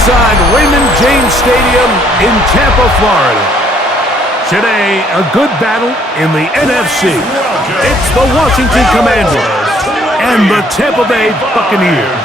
inside Raymond James Stadium in Tampa, Florida. Today, a good battle in the NFC. It's the Washington Commanders and the Tampa Bay Buccaneers.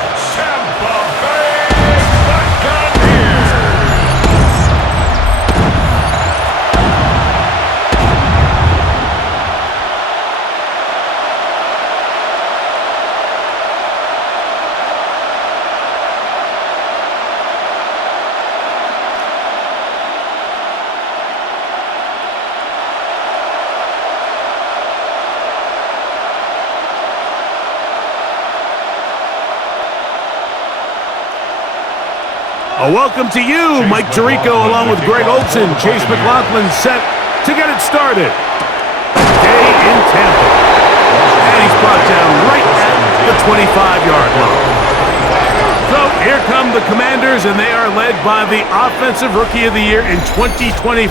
A welcome to you, Mike Tirico, along with Greg Olson. Chase McLaughlin set to get it started. Day in Tampa. And he's brought down right at the 25-yard line. So here come the Commanders, and they are led by the Offensive Rookie of the Year in 2024.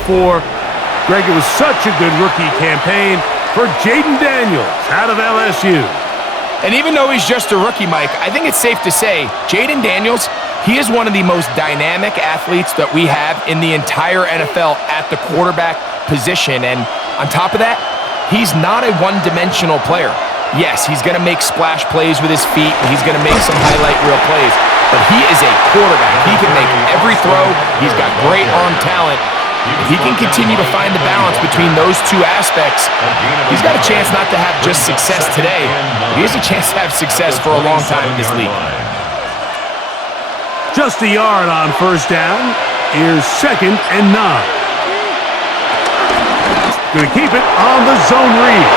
Greg, it was such a good rookie campaign for Jaden Daniels out of LSU. And even though he's just a rookie, Mike, I think it's safe to say Jaden Daniels, he is one of the most dynamic athletes that we have in the entire NFL at the quarterback position. And on top of that, he's not a one-dimensional player. Yes, he's going to make splash plays with his feet, and he's going to make some highlight reel plays, but he is a quarterback. He can make every throw. He's got great arm talent. If he can continue to find the balance between those two aspects, he's got a chance not to have just success today, but he has a chance to have success for a long time in this league. Just a yard on first down. Here's 2nd and 9. Going to keep it on the zone read.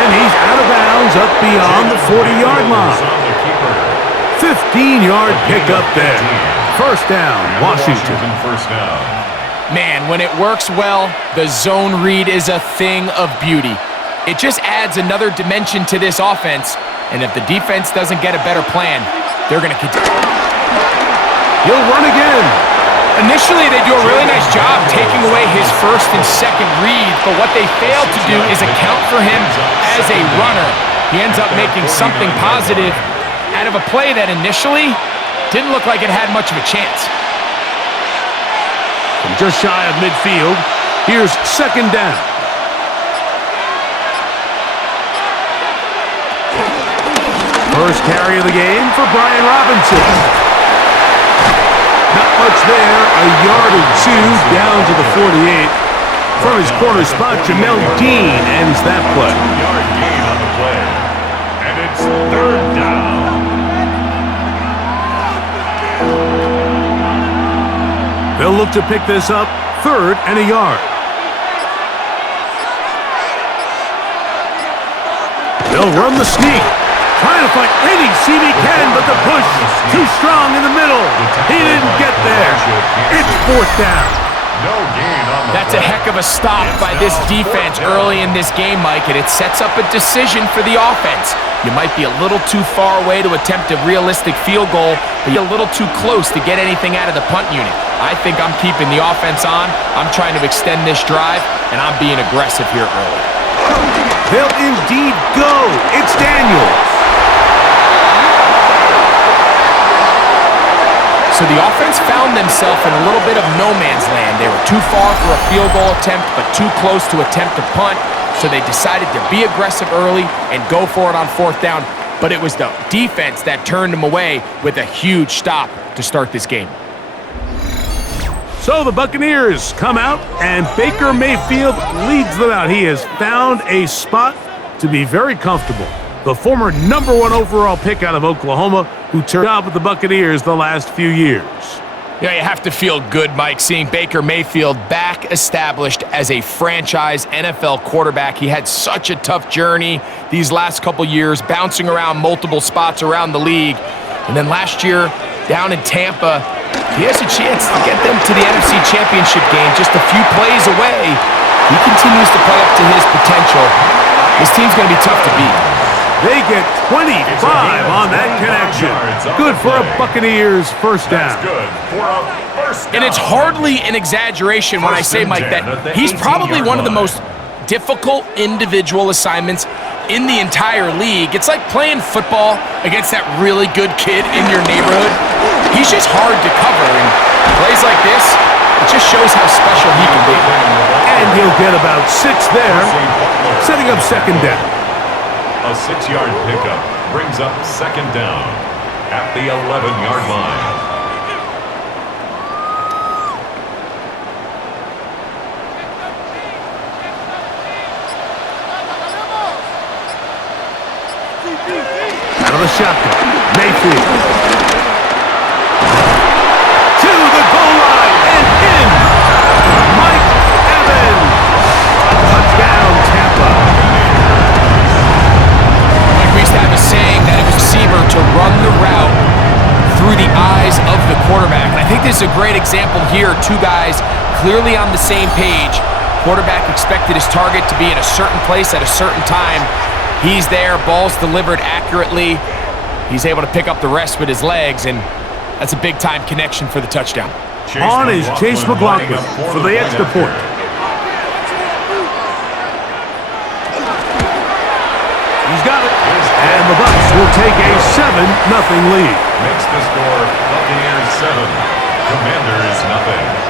And he's out of bounds up beyond the 40-yard line. 15-yard pickup there. First down, Washington. Man, when it works well, the zone read is a thing of beauty. It just adds another dimension to this offense, and if the defense doesn't get a better plan, they're going to continue. He'll run again. Initially, they do a really nice job taking away his first and second read, but what they fail to do is account for him as a runner. He ends up making something positive out of a play that initially didn't look like it had much of a chance. From just shy of midfield, here's 2nd down. First carry of the game for Brian Robinson. Not much there, a yard or two down to the 48. From his corner spot, Jamel Dean ends that play. 2-yard gain on the play. And it's 3rd down. They'll look to pick this up, 3rd and a yard. They'll run the sneak. Trying to find any seam he can, but the push too strong in the middle. He didn't get there. It's 4th down. No gain on the That's a heck of a stop by this defense early in this game, Mike, and it sets up a decision for the offense. You might be a little too far away to attempt a realistic field goal, but you're a little too close to get anything out of the punt unit. I think I'm keeping the offense on. I'm trying to extend this drive, and I'm being aggressive here early. They'll indeed go. It's Daniels. So the offense found themselves in a little bit of no man's land. They were too far for a field goal attempt, but too close to attempt a punt. So they decided to be aggressive early and go for it on 4th down. But it was the defense that turned them away with a huge stop to start this game. So the Buccaneers come out, and Baker Mayfield leads them out. He has found a spot to be very comfortable. The former #1 overall pick out of Oklahoma, who turned out with the Buccaneers the last few years. Yeah, you have to feel good, Mike, seeing Baker Mayfield back established as a franchise NFL quarterback. He had such a tough journey these last couple years, bouncing around multiple spots around the league. And then last year, down in Tampa, he has a chance to get them to the NFC Championship game just a few plays away. He continues to play up to his potential. This team's going to be tough to beat. They get 25 on that connection. Good for a Buccaneers first down. And it's hardly an exaggeration when I say, Mike, that he's probably one of the most difficult individual assignments in the entire league. It's like playing football against that really good kid in your neighborhood. He's just hard to cover, and plays like this, it just shows how special he can be. And he'll get about 6 there, setting up second down. A 6-yard pickup brings up second down at the 11-yard line. Out of the shotgun, Mayfield. To the goal line and in. Mike Evans. Touchdown, Tampa. Like we used to have a saying that it was receiver to run the route through the eyes of the quarterback. And I think this is a great example here. Two guys clearly on the same page. Quarterback expected his target to be in a certain place at a certain time. He's there, ball's delivered accurately. He's able to pick up the rest with his legs, and that's a big-time connection for the touchdown. On is Chase McLaughlin for the extra point. He's got it. And the Bucs will take a 7-0 lead. Makes the score Buccaneers 7, Commanders nothing.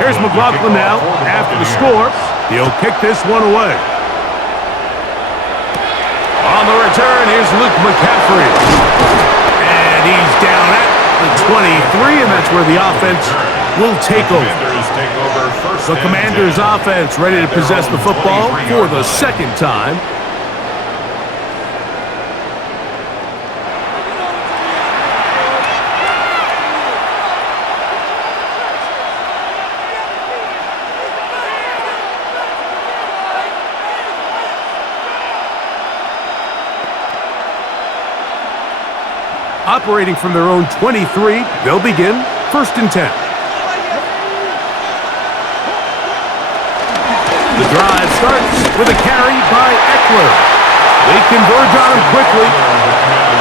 Here's McLaughlin now after the score. He'll kick this one away. On the return, here's Luke McCaffrey. And he's down at the 23, and that's where the offense will take over. The Commanders' offense ready to possess the football for the second time. Operating from their own 23, they'll begin 1st and 10. The drive starts with a carry by Eckler. They converge on him quickly.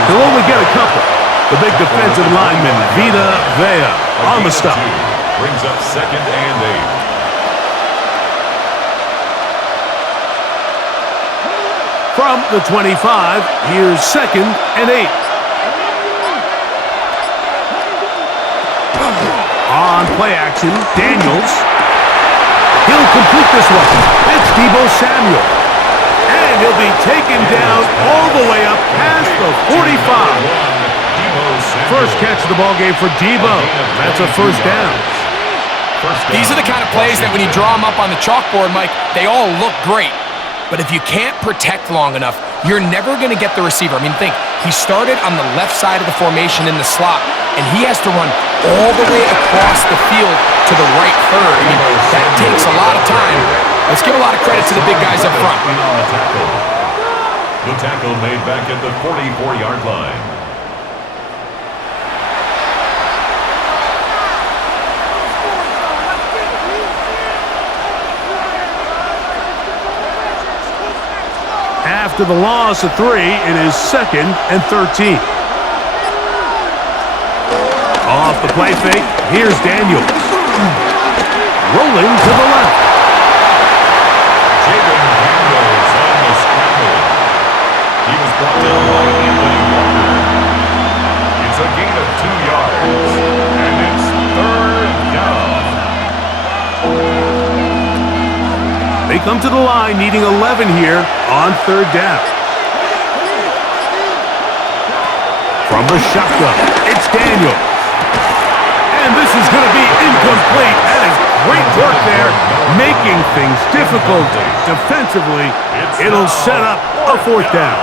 He'll only get a couple. The big defensive lineman, Vita Vea, on the stop. Brings up 2nd and 8. From the 25, here's 2nd and 8. On play action, Daniels. He'll complete this one. It's Deebo Samuel. And he'll be taken down all the way up past the 45. First catch of the ballgame for Deebo. That's a first down. These are the kind of plays that when you draw them up on the chalkboard, Mike, they all look great. But if you can't protect long enough, you're never going to get the receiver. I mean, think, he started on the left side of the formation in the slot, and he has to run all the way across the field to the right third. I mean, that takes a lot of time. Let's give a lot of credit to the big guys up front. The tackle made back at the 44-yard line. After the loss of 3, it is 2nd and 13. Off the play fake, here's Daniels. Rolling to the left. Jaden Daniels on the scramble. He was brought down by Anthony Walker. It's a gain of 2 yards, and it's 3rd down. They come to the line needing 11 here on 3rd down. From the shotgun, it's Daniels. And this is going to be incomplete. That is great work there, making things difficult defensively. It'll set up a 4th down.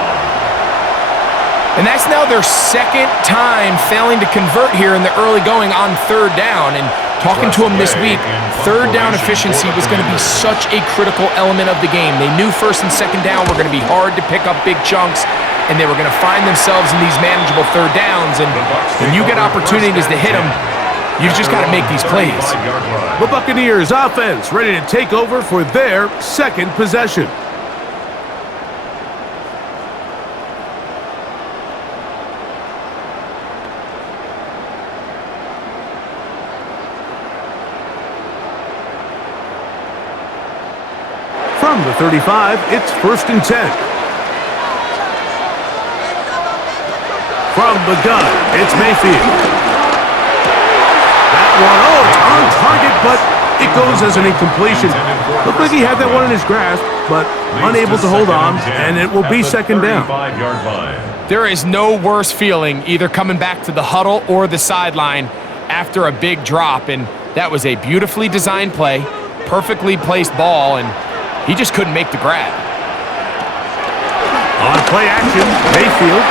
And that's now their 2nd time failing to convert here in the early going on 3rd down. And talking to him this week, 3rd down efficiency was going to be such a critical element of the game. They knew 1st and 2nd down were going to be hard to pick up big chunks, and they were going to find themselves in these manageable 3rd downs. And when you get opportunities to hit them, You've just got to make these plays. 35-yard line. The Buccaneers offense ready to take over for their second possession. From the 35, it's 1st and 10. From the gun, it's Mayfield. That one, oh, it's on target, but it goes as an incompletion. Looked like he had that one in his grasp, but unable to hold on, and it will be second down. 35-yard line. There is no worse feeling either coming back to the huddle or the sideline after a big drop, and that was a beautifully designed play, perfectly placed ball, and he just couldn't make the grab. On play action, Mayfield.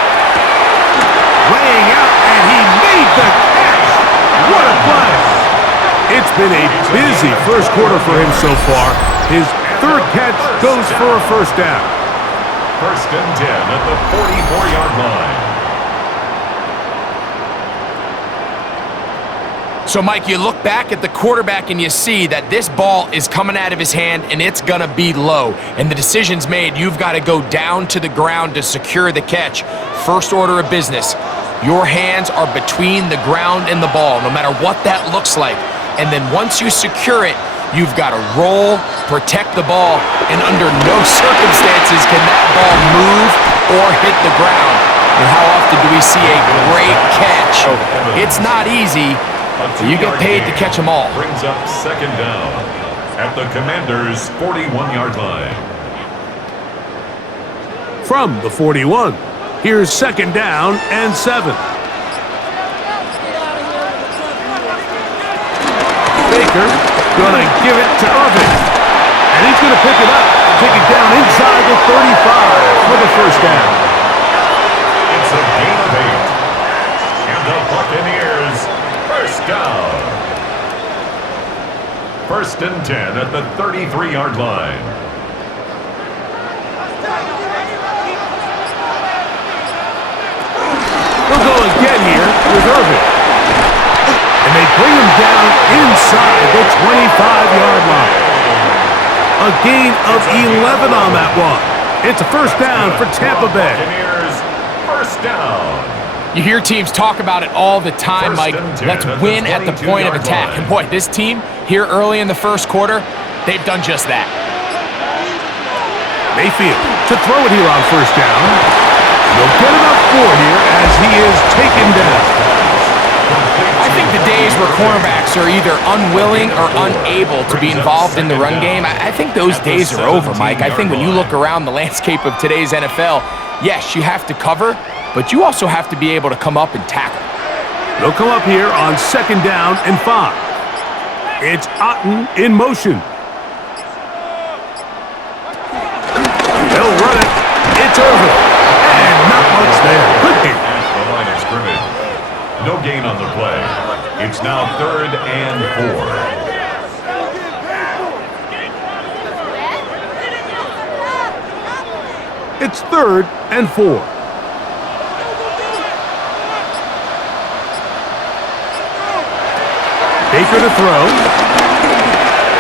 Laying out, and he made the catch. What a play. It's been a busy first quarter for him so far. His third catch goes for a first down. 1st and 10 at the 44-yard line. So, Mike, you look back at the quarterback and you see that this ball is coming out of his hand and it's going to be low. And the decision's made. You've got to go down to the ground to secure the catch. First order of business. Your hands are between the ground and the ball, no matter what that looks like. And then once you secure it, you've got to roll, protect the ball, and under no circumstances can that ball move or hit the ground. And how often do we see a great catch? It's not easy. You get paid to catch them all. Brings up second down at the Commanders' 41-yard line. From the 41, here's second down and 7. Baker gonna give it to Irvin. And he's gonna pick it up and take it down inside the 35 for the first down. It's a gain of 8. And the Buccaneers, first down. 1st and 10 at the 33-yard line. We'll go again here with Irvin. And they bring him down inside the 25-yard line. A gain of 11 on that one. It's a first down for Tampa Bay. Buccaneers, first down. You hear teams talk about it all the time, Mike. Let's win at the point of attack. And boy, this team here early in the first quarter, they've done just that. Mayfield to throw it here on first down. He'll get about 4 here as he is taken down. I think the days where cornerbacks are either unwilling or unable to be involved in the run game, I think those days are over, Mike. I think when you look around the landscape of today's NFL, yes, you have to cover, but you also have to be able to come up and tackle. They'll come up here on second down and 5. It's Otten in motion. They'll run it. It's over. And not much there. Good game. At the line of scrimmage. No gain on the play. It's now 3rd and 4. It's 3rd and 4. Baker to throw.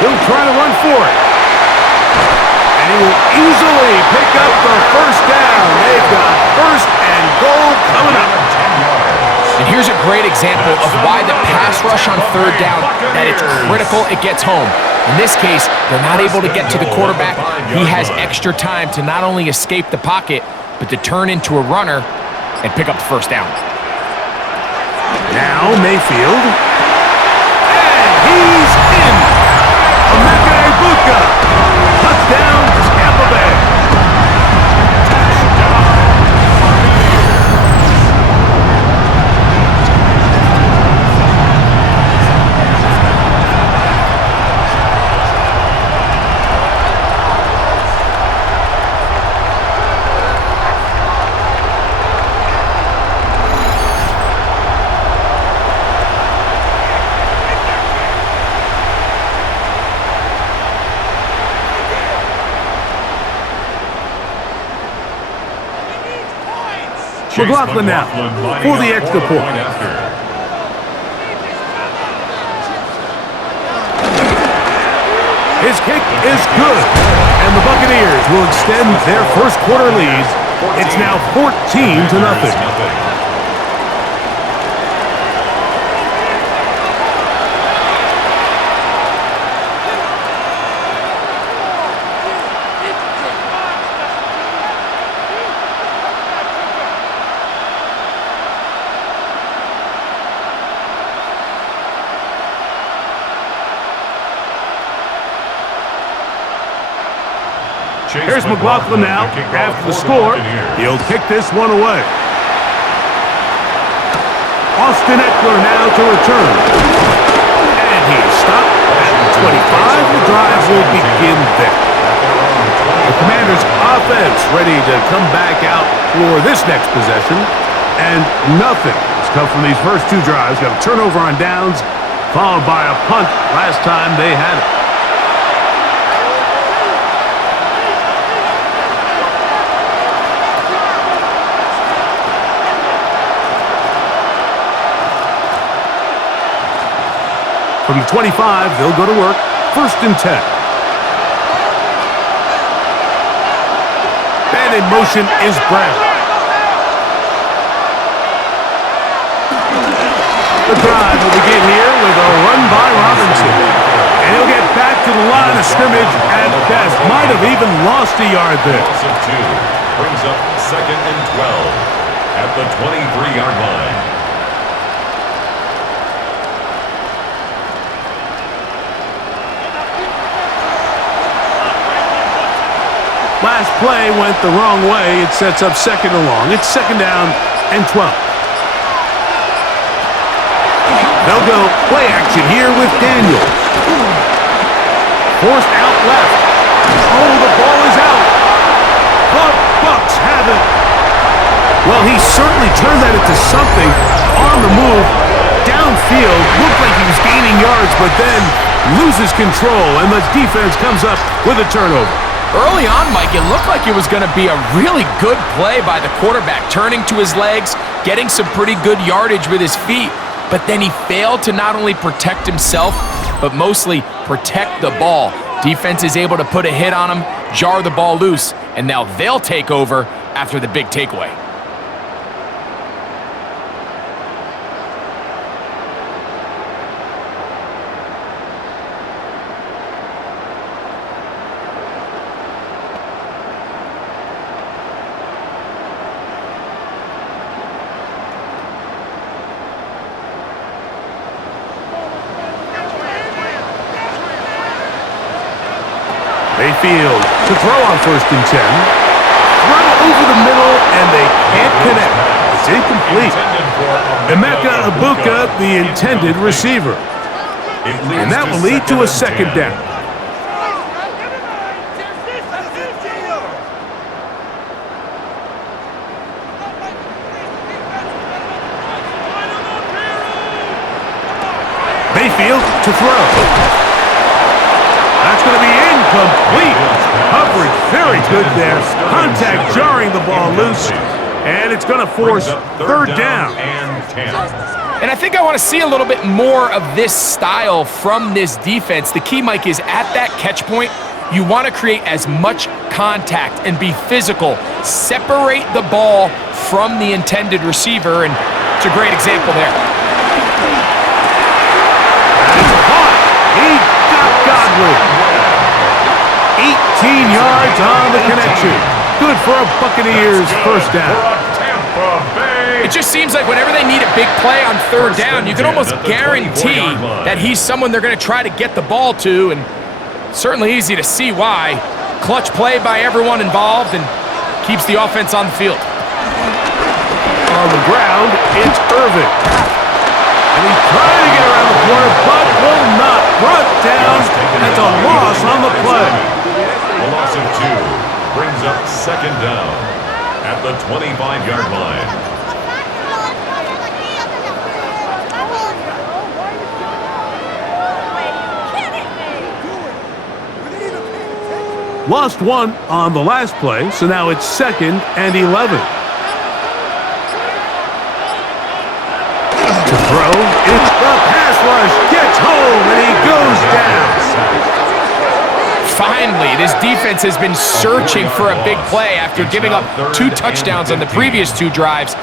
He'll try to run for it. And he will easily pick up the first down. They've got 1st and goal coming up. And here's a great example of why the pass rush on 3rd down, that it's critical it gets home. In this case, they're not able to get to the quarterback. He has extra time to not only escape the pocket, but to turn into a runner and pick up the first down. Now Mayfield. He's in. BUCS. Touchdown, Tampa Bay. McLaughlin now for the extra point. His kick is good, and the Buccaneers will extend their first quarter lead. It's now 14-0. Here's McLaughlin now, after the score. He'll kick this one away. Austin Eckler now to return. And he's stopped at the 25. The drive will begin there. The Commanders' offense ready to come back out for this next possession. And nothing has come from these first two drives. Got a turnover on downs, followed by a punt last time they had it. From the 25, they'll go to work. 1st and 10. And in motion is Brown. The drive will begin here with a run by Robinson. And he'll get back to the line of scrimmage at best. Might have even lost a yard there. Loss of 2 brings up 2nd and 12 at the 23-yard line. Last play went the wrong way. It sets up 2nd and long. It's 2nd down and 12. They'll go play action here with Daniels. Forced out left. Oh, the ball is out. The Bucs have it. Well, he certainly turned that into something on the move. Downfield, looked like he was gaining yards, but then loses control, and the defense comes up with a turnover. Early on, Mike, it looked like it was going to be a really good play by the quarterback, turning to his legs, getting some pretty good yardage with his feet, but then he failed to not only protect himself, but mostly protect the ball. Defense is able to put a hit on him, jar the ball loose, and now they'll take over after the big takeaway. Mayfield to throw on 1st and 10. Throw over the middle, and they can't connect. It's incomplete. Emeka Ibuka, the intended receiver. And that will lead to a 2nd down. Mayfield to throw. That's going to be incomplete. Coverage very good there. Contact jarring the ball loose. And it's going to force 3rd down. And I think I want to see a little bit more of this style from this defense. The key, Mike, is at that catch point, you want to create as much contact and be physical. Separate the ball from the intended receiver, and it's a great example there. That's caught. He got Godwin. 18 yards on the connection. Good for a Buccaneers 1st down. It just seems like whenever they need a big play on 3rd down, you can almost guarantee that he's someone they're going to try to get the ball to, and certainly easy to see why. Clutch play by everyone involved and keeps the offense on the field. On the ground, it's Irvin. And he's trying to get around the corner, but will not. Brought down. That's a loss on the play. A loss of 2 brings up 2nd down at the 25-yard line. Lost 1 on the last play, so now it's 2nd and 11. To throw, it's the pass rush, gets home, and he goes down. Finally, this defense has been searching for a big play after giving up 2 touchdowns on the previous 2 drives.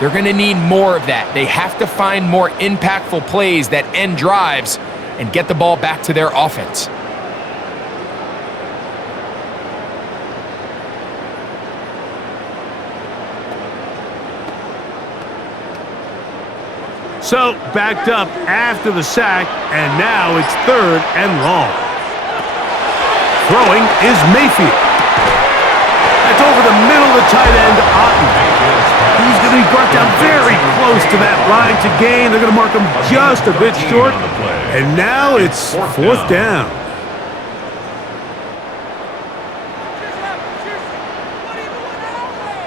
They're going to need more of that. They have to find more impactful plays that end drives and get the ball back to their offense. So, backed up after the sack, and now it's 3rd and long. Throwing is Mayfield. That's over the middle of the tight end, Otten. He's going to be brought down very close to that line to gain. They're going to mark him just a bit short. And now it's 4th down.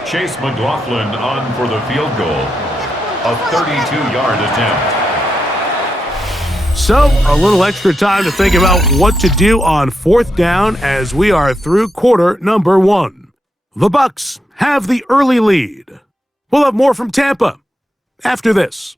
Chase McLaughlin on for the field goal. A 32-yard attempt. So, a little extra time to think about what to do on 4th down as we are through quarter number 1. The Bucs have the early lead. We'll have more from Tampa after this.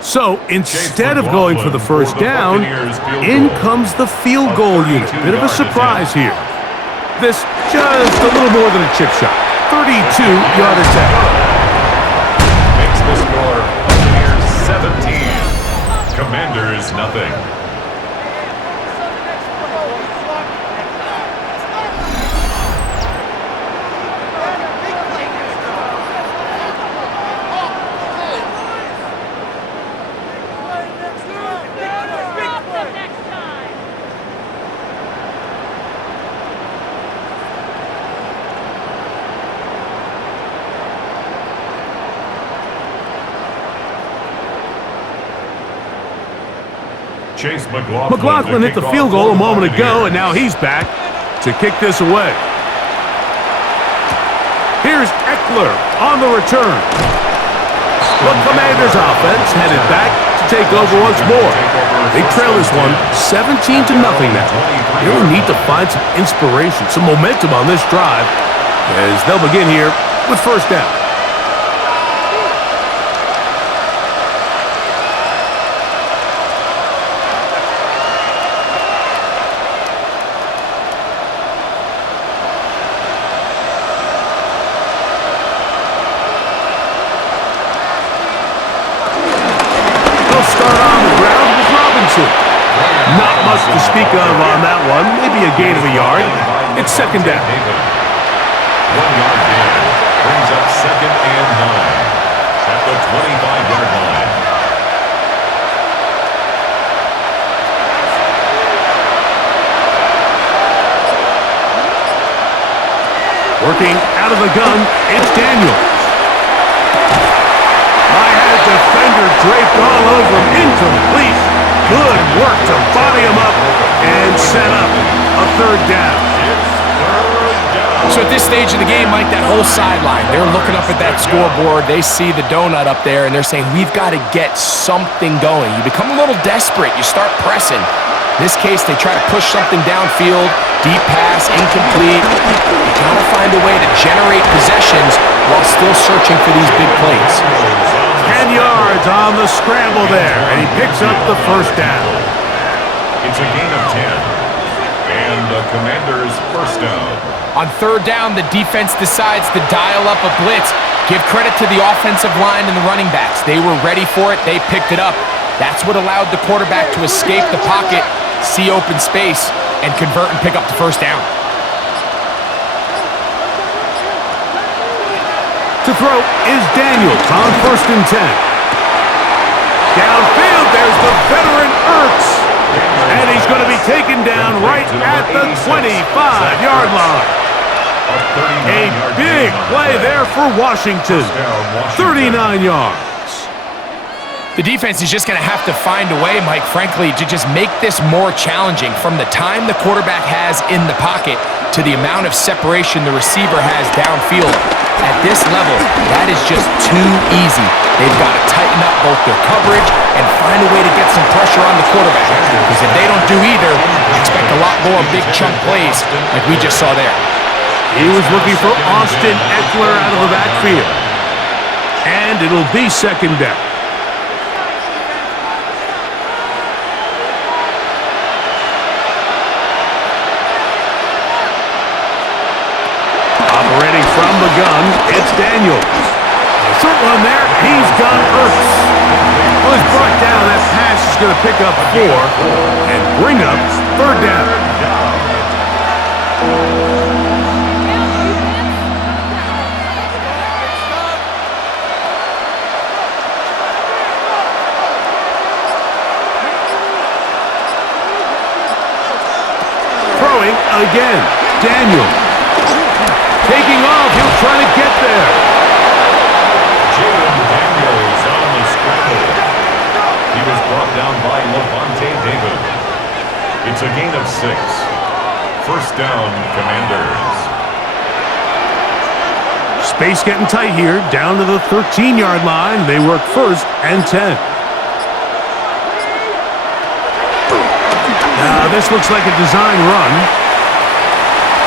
So, instead of going for the first down, in comes the field goal unit. Bit of a surprise here. This just a little more than a chip shot. 32-yard attempt. Makes the score Buccaneers 17. Commanders nothing. Chase McLaughlin hit the field goal a moment ago, and now he's back to kick this away. Here's Eckler on the return. The Commanders' offense headed back to take over once more. They trail this one 17-0 now. They'll need to find some inspiration, some momentum on this drive as they'll begin here with first down. Not much to speak of on that one. Maybe a gain of a yard. It's 2nd down. 1-yard gain brings up 2nd and 9 at the 25-yard line. Working out of the gun, it's Daniels. I had a defender draped all over him. Incomplete. Good work to body him up and set up a 3rd down. So at this stage of the game, Mike, that whole sideline, they're looking up at that scoreboard. They see the donut up there, and they're saying, we've got to get something going. You become a little desperate. You start pressing. In this case, they try to push something downfield. Deep pass, incomplete. You got to find a way to generate possessions while still searching for these big plays. 10 yards on the scramble there, and he picks up the first down. It's a gain of 10, and the Commanders' first down. On 3rd down, the defense decides to dial up a blitz. Give credit to the offensive line and the running backs. They were ready for it. They picked it up. That's what allowed the quarterback to escape the pocket, see open space, and convert and pick up the first down. To throw is Daniels on 1st and 10. Downfield, there's the veteran Ertz. And he's going to be taken down right at the 25-yard line. A big play there for Washington. 39 yards. The defense is just going to have to find a way, Mike, frankly, to just make this more challenging from the time the quarterback has in the pocket to the amount of separation the receiver has downfield. At this level, that is just too easy. They've got to tighten up both their coverage and find a way to get some pressure on the quarterback. Because if they don't do either, expect a lot more big chunk plays like we just saw there. He was looking for Austin Eckler out of the backfield. And it'll be second down. Operating from the gun, it's Daniels. Short one there, he's got Ertz. Well, he's brought down. That pass is going to pick up 4 and bring up third down. Throwing again, Daniels. Taking off, he'll try to get there. Daniels on the scramble. He was brought down by Levante David. It's a gain of 6. First down, Commanders. Space getting tight here, down to the 13-yard line. They work first and 10. Now this looks like a design run.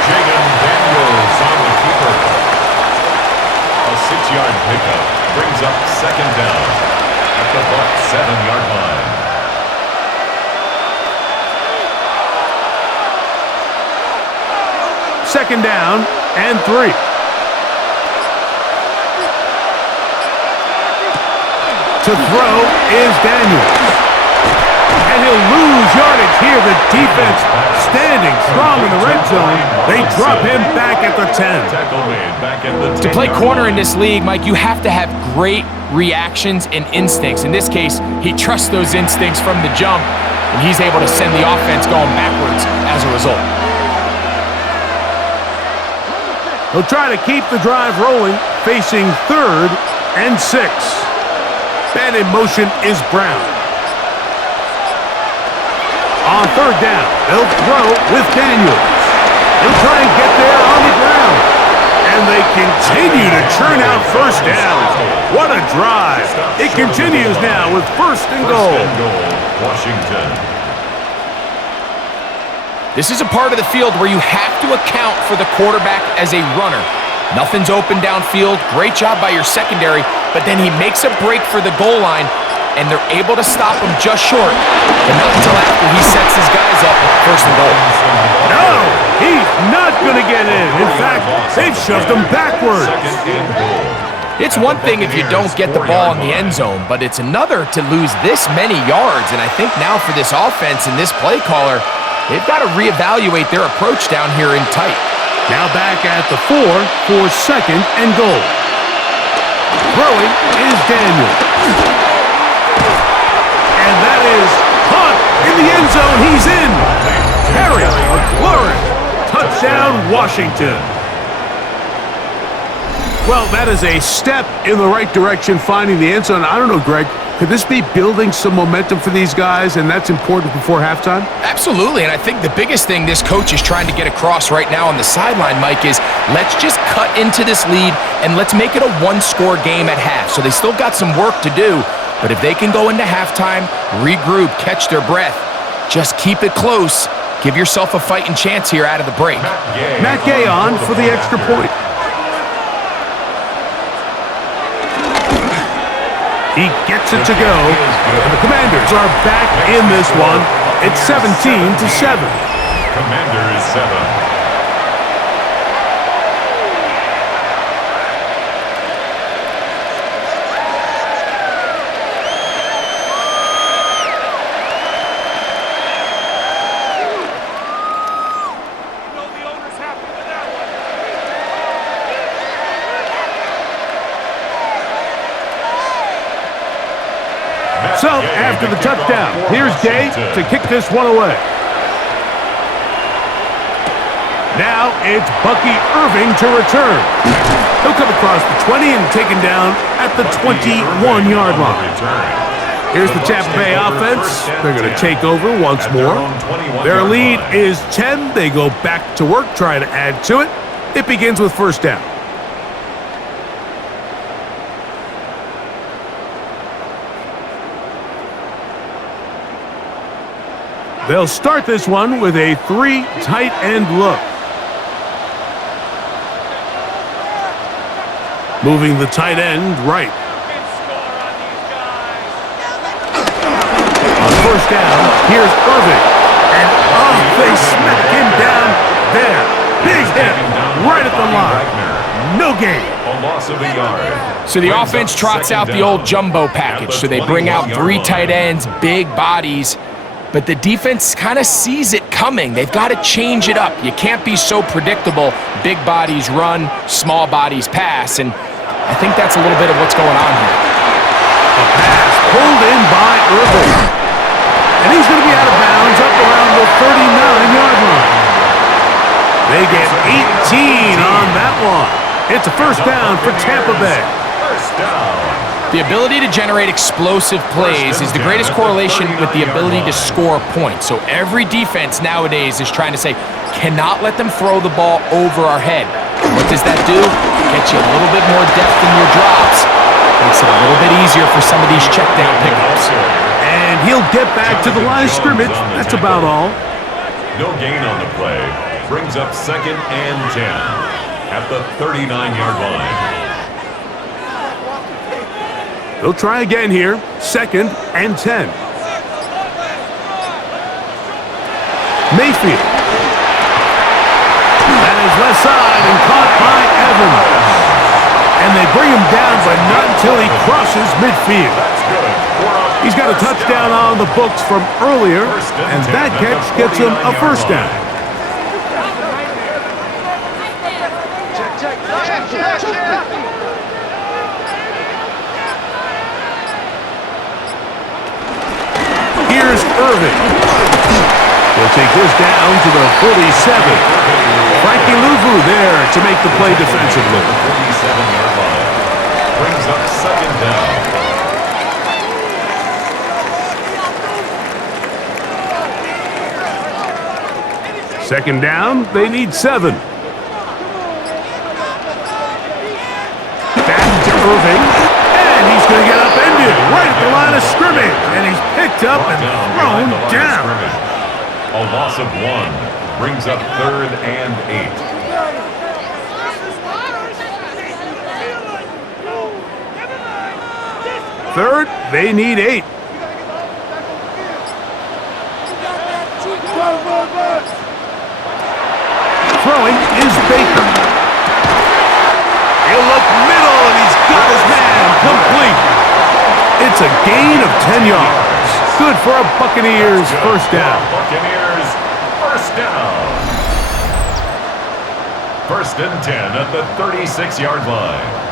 Daniels on the keeper. A 6-yard pickup brings up second down at the Bucs 7-yard line. Second down and 3. To throw is Daniels. And he'll lose yardage here. The defense standing strong in the red zone. They drop him back at the 10. To play corner in this league, Mike, you have to have great reactions and instincts. In this case, he trusts those instincts from the jump, and he's able to send the offense going backwards as a result. He'll try to keep the drive rolling, facing third and 6. Man in motion is Brown. On third down, they'll throw with Daniels. He'll try and get there on the ground. And they continue to churn out first downs. What a drive. It continues now with first and goal. Washington. This is a part of the field where you have to account for the quarterback as a runner. Nothing's open downfield. Great job by your secondary, but then he makes a break for the goal line, and they're able to stop him just short, but not until after he sets his guys up with first and goal. No, he's not going to get in. In fact, they've shoved him backwards. It's one thing if you don't get the ball in the end zone, but it's another to lose this many yards, and I think now for this offense and this play caller, they've got to reevaluate their approach down here in tight. Now back at the 4 for second and goal. Throwing is Daniels. And that is caught in the end zone. He's in. Harry McLaurin. Touchdown, Washington. Well, that is a step in the right direction, finding the end zone. I don't know, Greg. Could this be building some momentum for these guys, and that's important before halftime? Absolutely, and I think the biggest thing this coach is trying to get across right now on the sideline, Mike, is let's just cut into this lead and let's make it a one-score game at half. So they still got some work to do, but if they can go into halftime, regroup, catch their breath, just keep it close, give yourself a fighting chance here out of the break. Matt Gay on for the extra point. He gets it to go, and the Commanders are back in this one. It's 17-7. Commanders 7. So, after the touchdown, here's Gay to kick this one away. Now it's Bucky Irving to return. He'll come across the 20 and taken down at the 21-yard line. Here's the Tampa Bay offense. They're going to take over once more. Their lead is 10. They go back to work, trying to add to it. It begins with first down. They'll start this one with a 3 tight end look. Moving the tight end right. On first down, here's Irving. And they smack him down there. Big hit right at the line. No gain. A loss of a yard. So the offense trots out the old jumbo package. So they bring out 3 tight ends, big bodies. But the defense kind of sees it coming. They've got to change it up. You can't be so predictable. Big bodies run, small bodies pass. And I think that's a little bit of what's going on here. A pass pulled in by Irving. And he's going to be out of bounds up around the 39-yard line. They get 18 on that one. It's a first down for Tampa Bay. First down. The ability to generate explosive plays is the greatest correlation with the ability to score points. So every defense nowadays is trying to say, cannot let them throw the ball over our head. What does that do? Gets you a little bit more depth in your drops. Makes it a little bit easier for some of these check down pickups. And he'll get back to the line of scrimmage. That's about all. No gain on the play. Brings up 2nd and 10 at the 39-yard line. They'll try again here. 2nd and 10. Mayfield. That is left side and caught by Evans. And they bring him down, but not until he crosses midfield. He's got a touchdown on the books from earlier, and that catch gets him a first down. Here's Irving. He'll take this down to the 47. Frankie Louvu there to make the play defensively. 47-yard line. Brings up 2nd down. Second down, they need 7. Back to Irving. And he's going to get upended right at the line of scrimmage. And he's picked up and thrown down. A loss of 1. Brings up 3rd and 8. Third, they need 8. Throwing is Baker. He'll look middle, and he's got his man complete. It's a gain of 10 yards. Good for a Buccaneers first down. Buccaneers first down. 1st and 10 at the 36-yard line.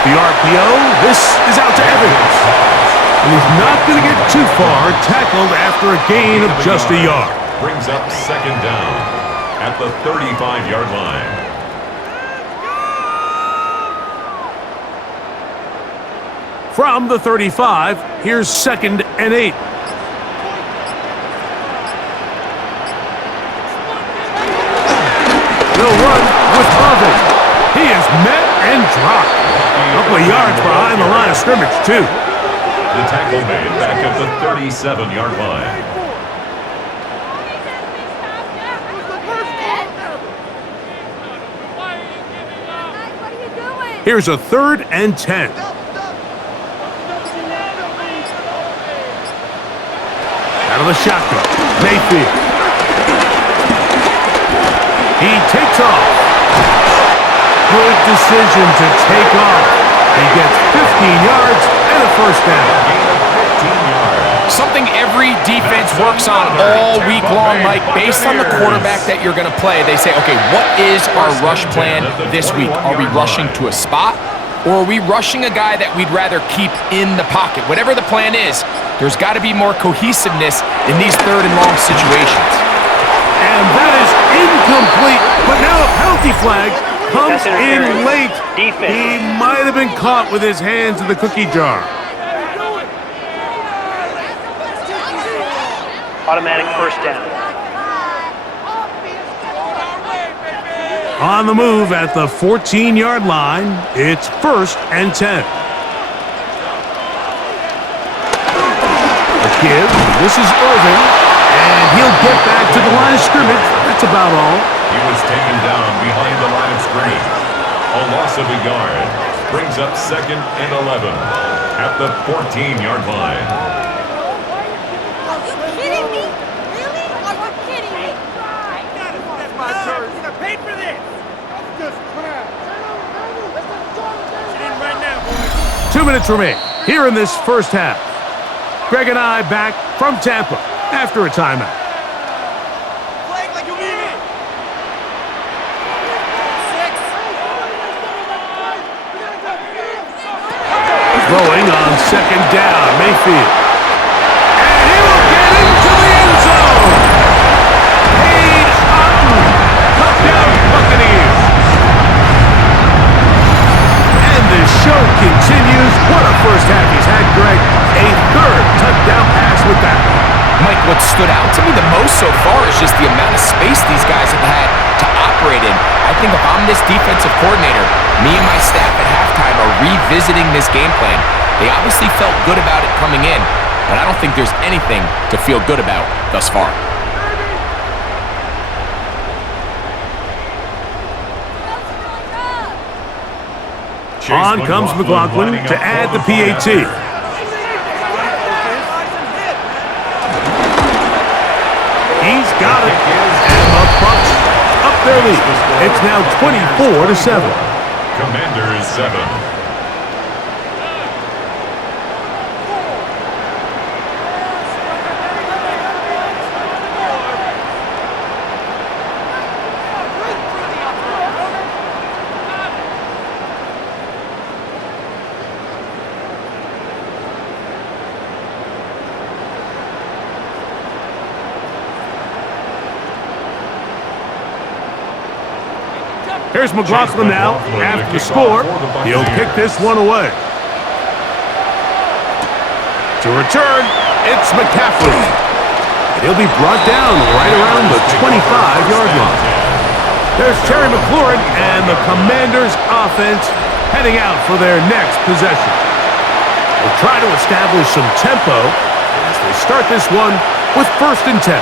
The RPO, this is out to Evans. And he's not going to get too far, tackled after a gain of just a yard. Brings up 2nd down at the 35-yard line. From the 35, here's 2nd and 8. They'll run with Irving. He is met and dropped. A couple of yards behind the line of scrimmage, too. The tackle made back at the 37-yard line. Here's a 3rd and 10. Out of the shotgun, Mayfield. He takes off. Good decision to take off. He gets 15 yards and a first down. Something every defense works on all week long, Mike. Based on the quarterback that you're going to play, they say, okay, what is our rush plan this week? Are we rushing to a spot? or are we rushing a guy that we'd rather keep in the pocket? Whatever the plan is, there's got to be more cohesiveness in these third and long situations. And that is incomplete, but now a penalty flag comes in late. He might have been caught with his hands in the cookie jar. Automatic first down. On the move at the 14-yard line, it's 1st and 10. A give. This is Irvin, and he'll get back to the line of scrimmage. That's about all. He was taken down behind the line of scrimmage. A loss of a yard brings up 2nd and 11 at the 14-yard line. Paid for this! That's just crap. Sit in right now, boys. 2 minutes remain here in this first half. Greg and I back from Tampa after a timeout. Play like you mean it. 6. Throwing on 2nd down, Mayfield. And he will get into the end zone. Paid Otten. Touchdown, Buccaneers. And the show continues. What a first half he's had, Greg. A 3rd touchdown pass with that. Mike, what stood out to me the most so far is just the amount of space these guys have had to operate in. I think if I'm this defensive coordinator, me and my staff at halftime are revisiting this game plan. They obviously felt good about it coming in, but I don't think there's anything to feel good about thus far. On comes McLaughlin to add the PAT. He's got it. And the Bucs up their lead. It's now 24-7. Commanders 7. Here's McLaughlin now. After the score, he'll kick this one away. To return, it's McCaffrey. And he'll be brought down right around the 25-yard line. There's Terry McLaurin and the Commanders' offense heading out for their next possession. They'll try to establish some tempo as they start this one with 1st and 10.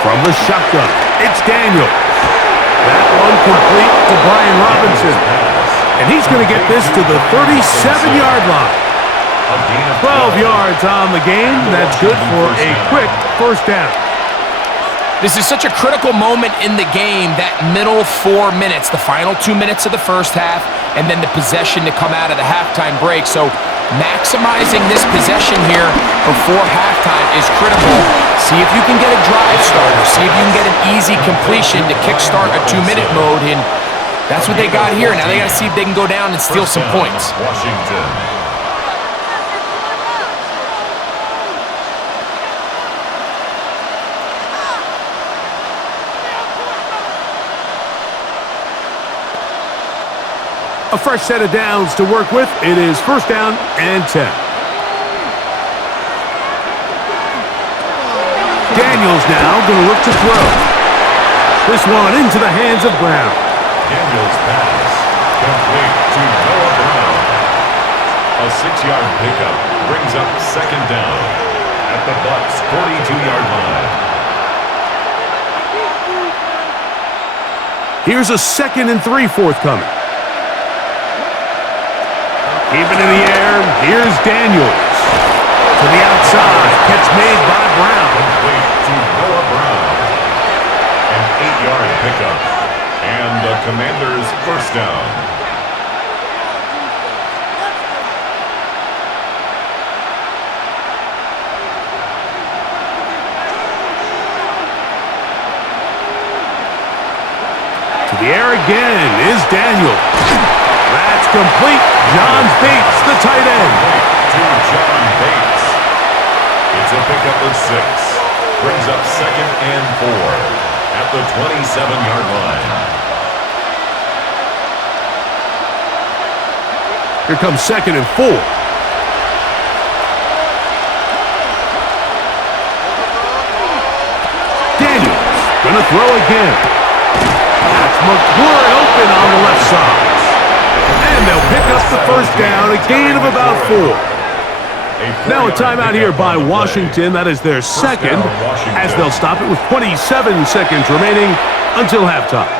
From the shotgun, it's Daniels. That one complete to Brian Robinson. And he's going to get this to the 37-yard line. 12 yards on the game. That's good for a quick 1st down. This is such a critical moment in the game, that middle 4 minutes, the final 2 minutes of the first half, and then the possession to come out of the halftime break. So maximizing this possession here before halftime is critical. See if you can get a drive starter. See if you can get an easy completion to kickstart a 2-minute mode. And that's what they got here. Now they got to see if they can go down and steal some points. Washington. A fresh set of downs to work with. It is 1st down and 10. Daniels now going to look to throw. This one into the hands of Brown. Daniels pass complete to Noah Brown. A 6-yard pickup brings up 2nd down at the Bucs 42-yard line. Here's a 2nd and 3 forthcoming. Keep it in the air. Here's Daniels. To the outside. Catch made by Brown. Complete to Noah Brown. An 8-yard pickup. And the Commanders' 1st down. air again is Daniel. That's complete. John Bates, the tight end. To John Bates. It's a pickup of 6. Brings up 2nd and 4 at the 27-yard line. Here comes 2nd and 4. Daniels gonna throw again. That's McClure open on the left side. And they'll pick up the first down, a gain of about 4. Now a timeout here by Washington. That is their second, as they'll stop it with 27 seconds remaining until halftime.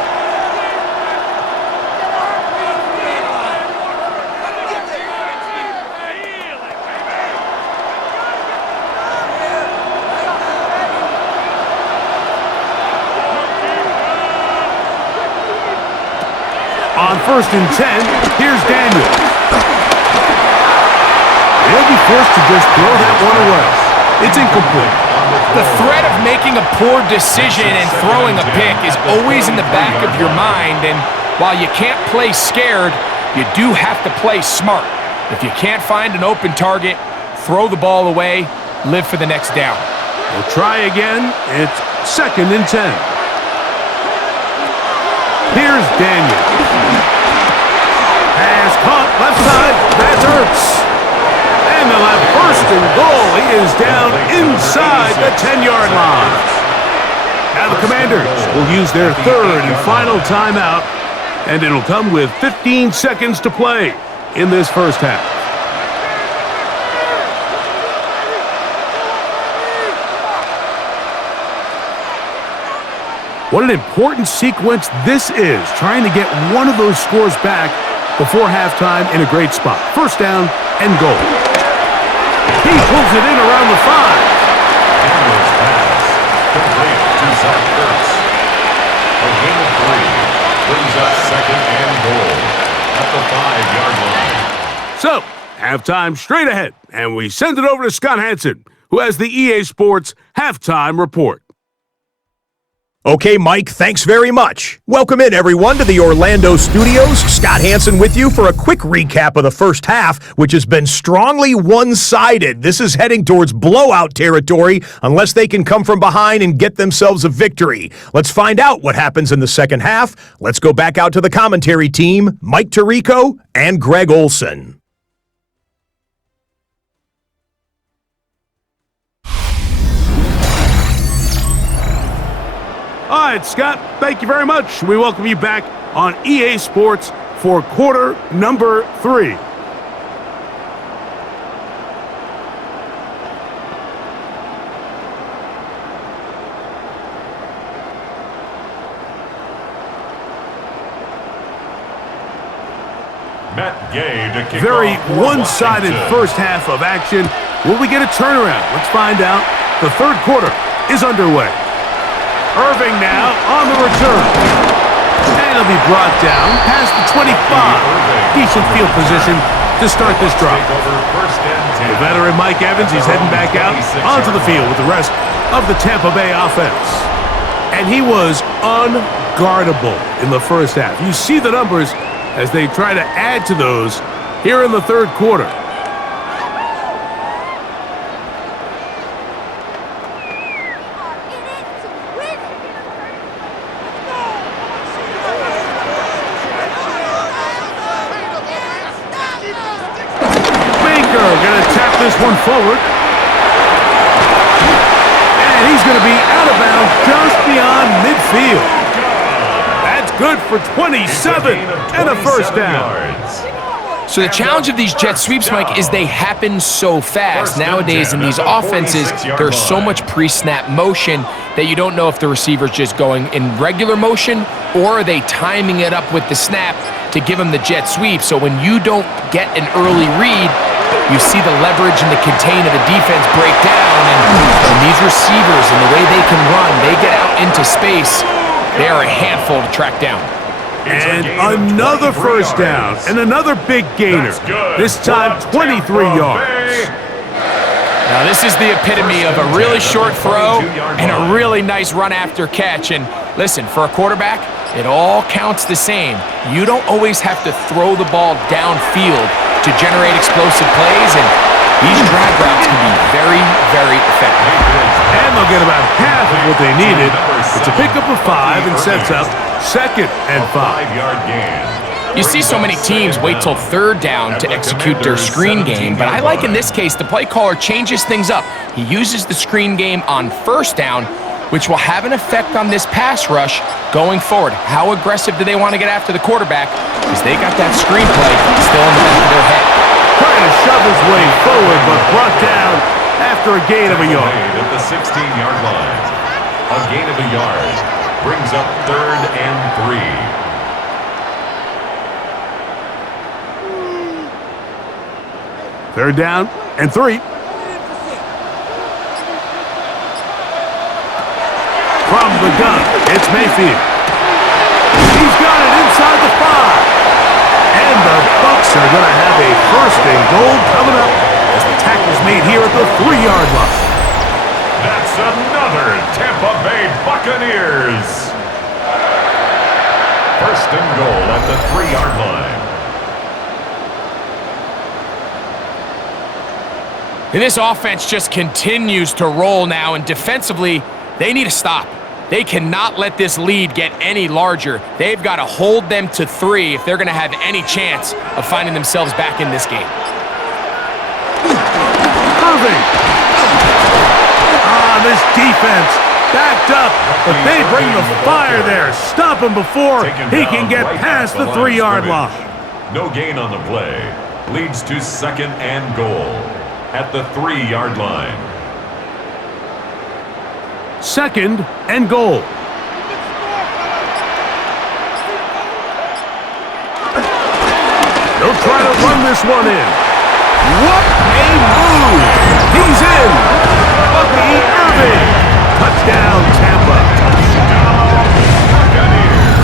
On 1st and 10, here's Daniels. They'll be forced to just throw that one away. It's incomplete. The threat of making a poor decision and throwing a pick is always in the back of your mind, and while you can't play scared, you do have to play smart. If you can't find an open target, throw the ball away, live for the next down. We'll try again. It's 2nd and 10. Here's Daniel. Pass caught left side. That's Ertz. And they'll have 1st and goal. He is down inside the 10-yard line. Now the Commanders will use their 3rd and final timeout, and it'll come with 15 seconds to play in this first half. What an important sequence this is, trying to get one of those scores back before halftime in a great spot. 1st down and goal. He pulls it in around the 5. Daniels pass. Complete to Zach Ertz. A gain of 3. Brings up 2nd and goal at the 5-yard line. So, halftime straight ahead, and we send it over to Scott Hansen, who has the EA Sports Halftime Report. Okay, Mike, thanks very much. Welcome in, everyone, to the Orlando studios. Scott Hansen with you for a quick recap of the first half, which has been strongly one-sided. This is heading towards blowout territory unless they can come from behind and get themselves a victory. Let's find out what happens in the second half. Let's go back out to the commentary team, Mike Tirico and Greg Olson. All right, Scott, thank you very much. We welcome you back on EA Sports for quarter number 3. Matt Gay to kick Very off for one-sided Washington. first half of action. Will we get a turnaround? Let's find out. The third quarter is underway. Irving now on the return. And he'll be brought down past the 25. Decent field position to start this drive. The veteran Mike Evans, he's heading back out onto the field with the rest of the Tampa Bay offense. And he was unguardable in the first half. You see the numbers as they try to add to those here in the third quarter. This one forward. And he's going to be out of bounds just beyond midfield. That's good for 27 and a first down. So the challenge of these jet sweeps, Mike, is they happen so fast. Nowadays in these offenses, there's so much pre-snap motion that you don't know if the receiver's just going in regular motion or are they timing it up with the snap to give them the jet sweep. So when you don't get an early read, you see the leverage and the contain of the defense break down, and these receivers and the way they can run, they get out into space, they are a handful to track down. And another first down, and another big gainer. This time 23 yards. Now this is the epitome of a really short throw and a really nice run after catch. And listen, for a quarterback, It all counts the same. You don't always have to throw the ball downfield to generate explosive plays, and these drag routes can be very, very effective. And they'll get about half of what they needed. It's a pickup of 5 and sets up 2nd and 5. 5-yard gain. You see so many teams wait till 3rd down to execute their screen game, but I like in this case the play caller changes things up. He uses the screen game on 1st down, which will have an effect on this pass rush going forward. How aggressive do they want to get after the quarterback? Because they got that screen play still in the back of their head. Trying to shove his way forward, but brought down after a gain of a yard. At the 16-yard line. A gain of a yard brings up 3rd and 3. Third down and 3. From the gun, it's Mayfield. He's got it inside the 5. And the Bucs are going to have a 1st and goal coming up as the tackle's made here at the 3-yard line. That's another Tampa Bay Buccaneers. 1st and goal at the 3-yard line. And this offense just continues to roll now, and defensively, they need to stop. They cannot let this lead get any larger. They've got to hold them to 3 if they're going to have any chance of finding themselves back in this game. Irving. This defense backed up, but they bring the fire there. Stop him before he can get past the 3-yard line. No gain on the play. Leads to 2nd and goal at the 3-yard line. 2nd and goal. They'll try to run this one in. What a move! He's in! Bucky Irving! Touchdown, Tampa!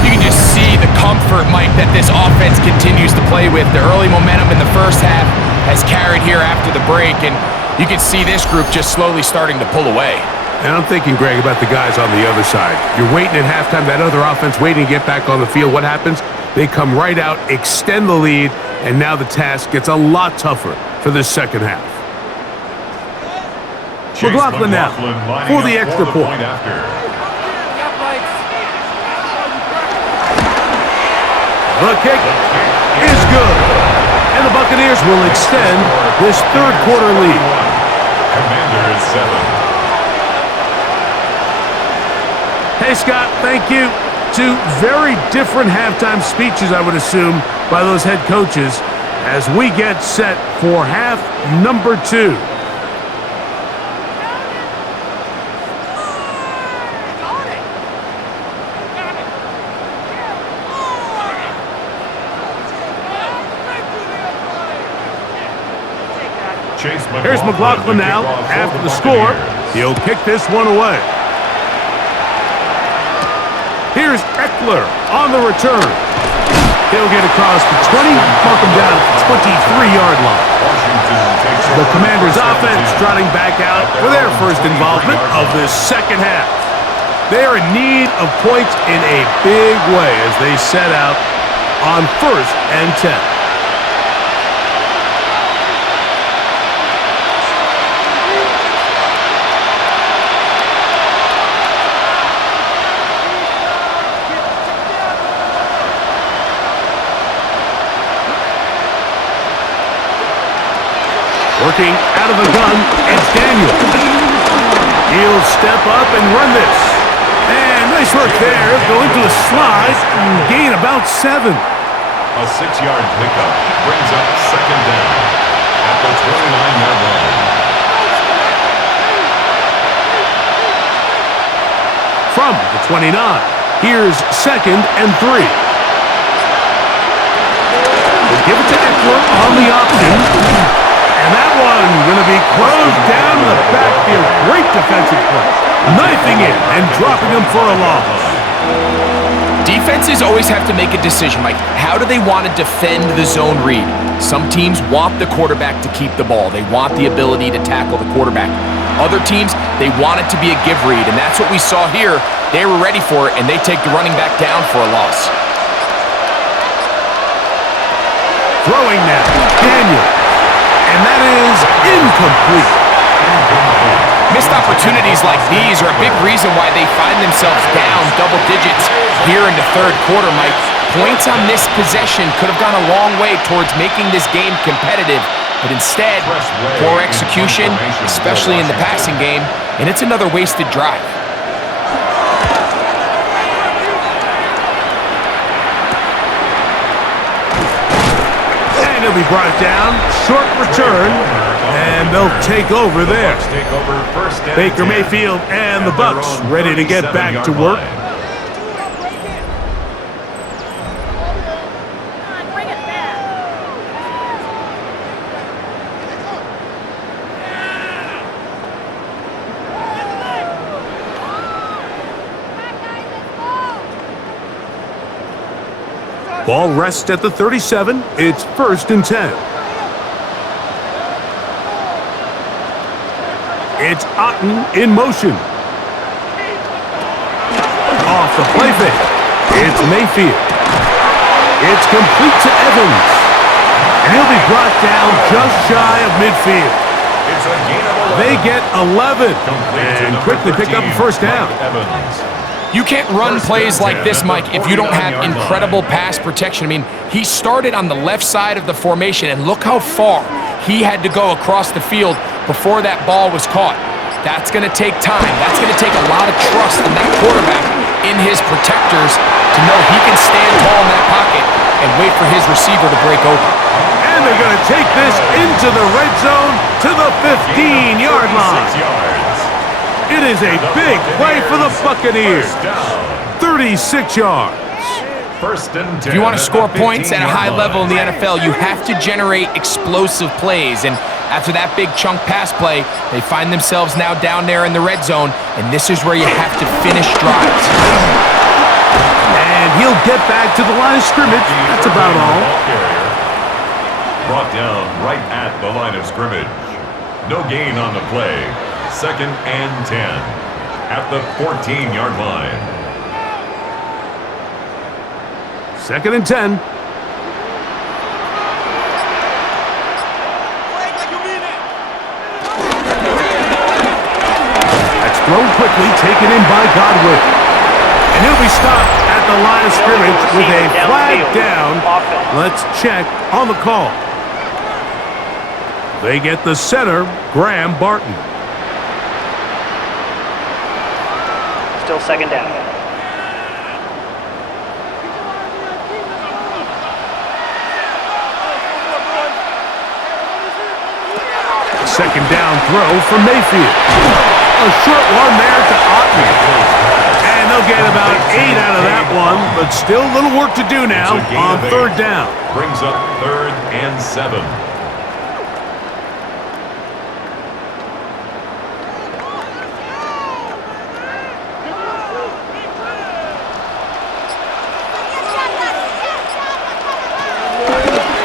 You can just see the comfort, Mike, that this offense continues to play with. The early momentum in the 1st half has carried here after the break, and you can see this group just slowly starting to pull away. And I'm thinking, Greg, about the guys on the other side. You're waiting at halftime, that other offense waiting to get back on the field. What happens? They come right out, extend the lead, and now the task gets a lot tougher for this 2nd half. McLaughlin now for the extra point. The kick is good. And the Buccaneers will extend this 3rd quarter lead. Commanders 7. Hey, Scott, thank you. 2 very different halftime speeches, I would assume, by those head coaches as we get set for half number 2. Here's McLaughlin now after the score. He'll kick this one away. Here's Eckler on the return. He'll get across the 20, mark him down at the 23-yard line. The Commanders' offense trotting back out for their 1st involvement of this 2nd half. They are in need of points in a big way as they set out on 1st and 10. Working out of the gun, it's Daniel. He'll step up and run this. And nice work there. Going to a slide and gain about 7. A 6-yard pickup brings up 2nd down at the 29-yard line. From the 29, here's 2nd and 3. We'll give it to Eckler on the option. And that one going to be closed down in the backfield. Great defensive play. Knifing it and dropping him for a loss. Defenses always have to make a decision, Mike. How do they want to defend the zone read? Some teams want the quarterback to keep the ball. They want the ability to tackle the quarterback. Other teams, they want it to be a give read, and that's what we saw here. They were ready for it, and they take the running back down for a loss. Throwing now, Daniel. And that is incomplete. Missed opportunities like these are a big reason why they find themselves down double digits here in the third quarter, Mike. Points on this possession could have gone a long way towards making this game competitive, but instead, poor execution, especially in the passing game, and it's another wasted drive. And he'll be brought down. Short return. And they'll take over there. Baker Mayfield and the Bucs ready to get back to work. Ball rests at the 37. It's 1st and 10. It's Otten in motion. Off the play fake. It's Mayfield. It's complete to Evans. And he'll be brought down just shy of midfield. They get 11 and quickly pick up a first down. You can't run plays like this, Mike, if you don't have incredible pass protection. I mean, he started on the left side of the formation, and look how far he had to go across the field before that ball was caught. That's going to take time. That's going to take a lot of trust in that quarterback, in his protectors, to know he can stand tall in that pocket and wait for his receiver to break open. And they're going to take this into the red zone to the 15-yard line. It is a big play for the Buccaneers. 36 yards. If you want to score points at a high level in the NFL, you have to generate explosive plays. And after that big chunk pass play, they find themselves now down there in the red zone, and this is where you have to finish drives. And he'll get back to the line of scrimmage. That's about all. Brought down right at the line of scrimmage. No gain on the play. 2nd and 10 at the 14-yard line. 2nd and 10. That's thrown quickly, taken in by Godwin. And he'll be stopped at the line of scrimmage with a flag down. Let's check on the call. They get the center, Graham Barton. Still 2nd down. Second down throw for Mayfield. A short one there to Otten. And they'll get about 8 out of that one, but still a little work to do now on 3rd down. Brings up 3rd and 7.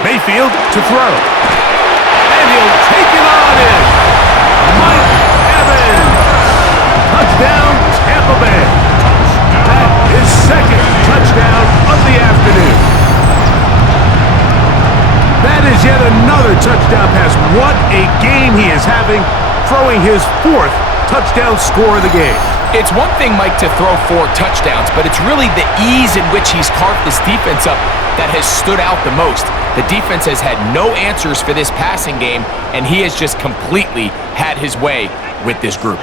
Mayfield to throw. And he'll take it on in. Mike Evans. Touchdown, Tampa Bay. That is 2nd touchdown of the afternoon. That is yet another touchdown pass. What a game he is having, throwing his 4th touchdown score of the game. It's one thing, Mike, to throw 4 touchdowns, but it's really the ease in which he's carved this defense up that has stood out the most. The defense has had no answers for this passing game, and he has just completely had his way with this group.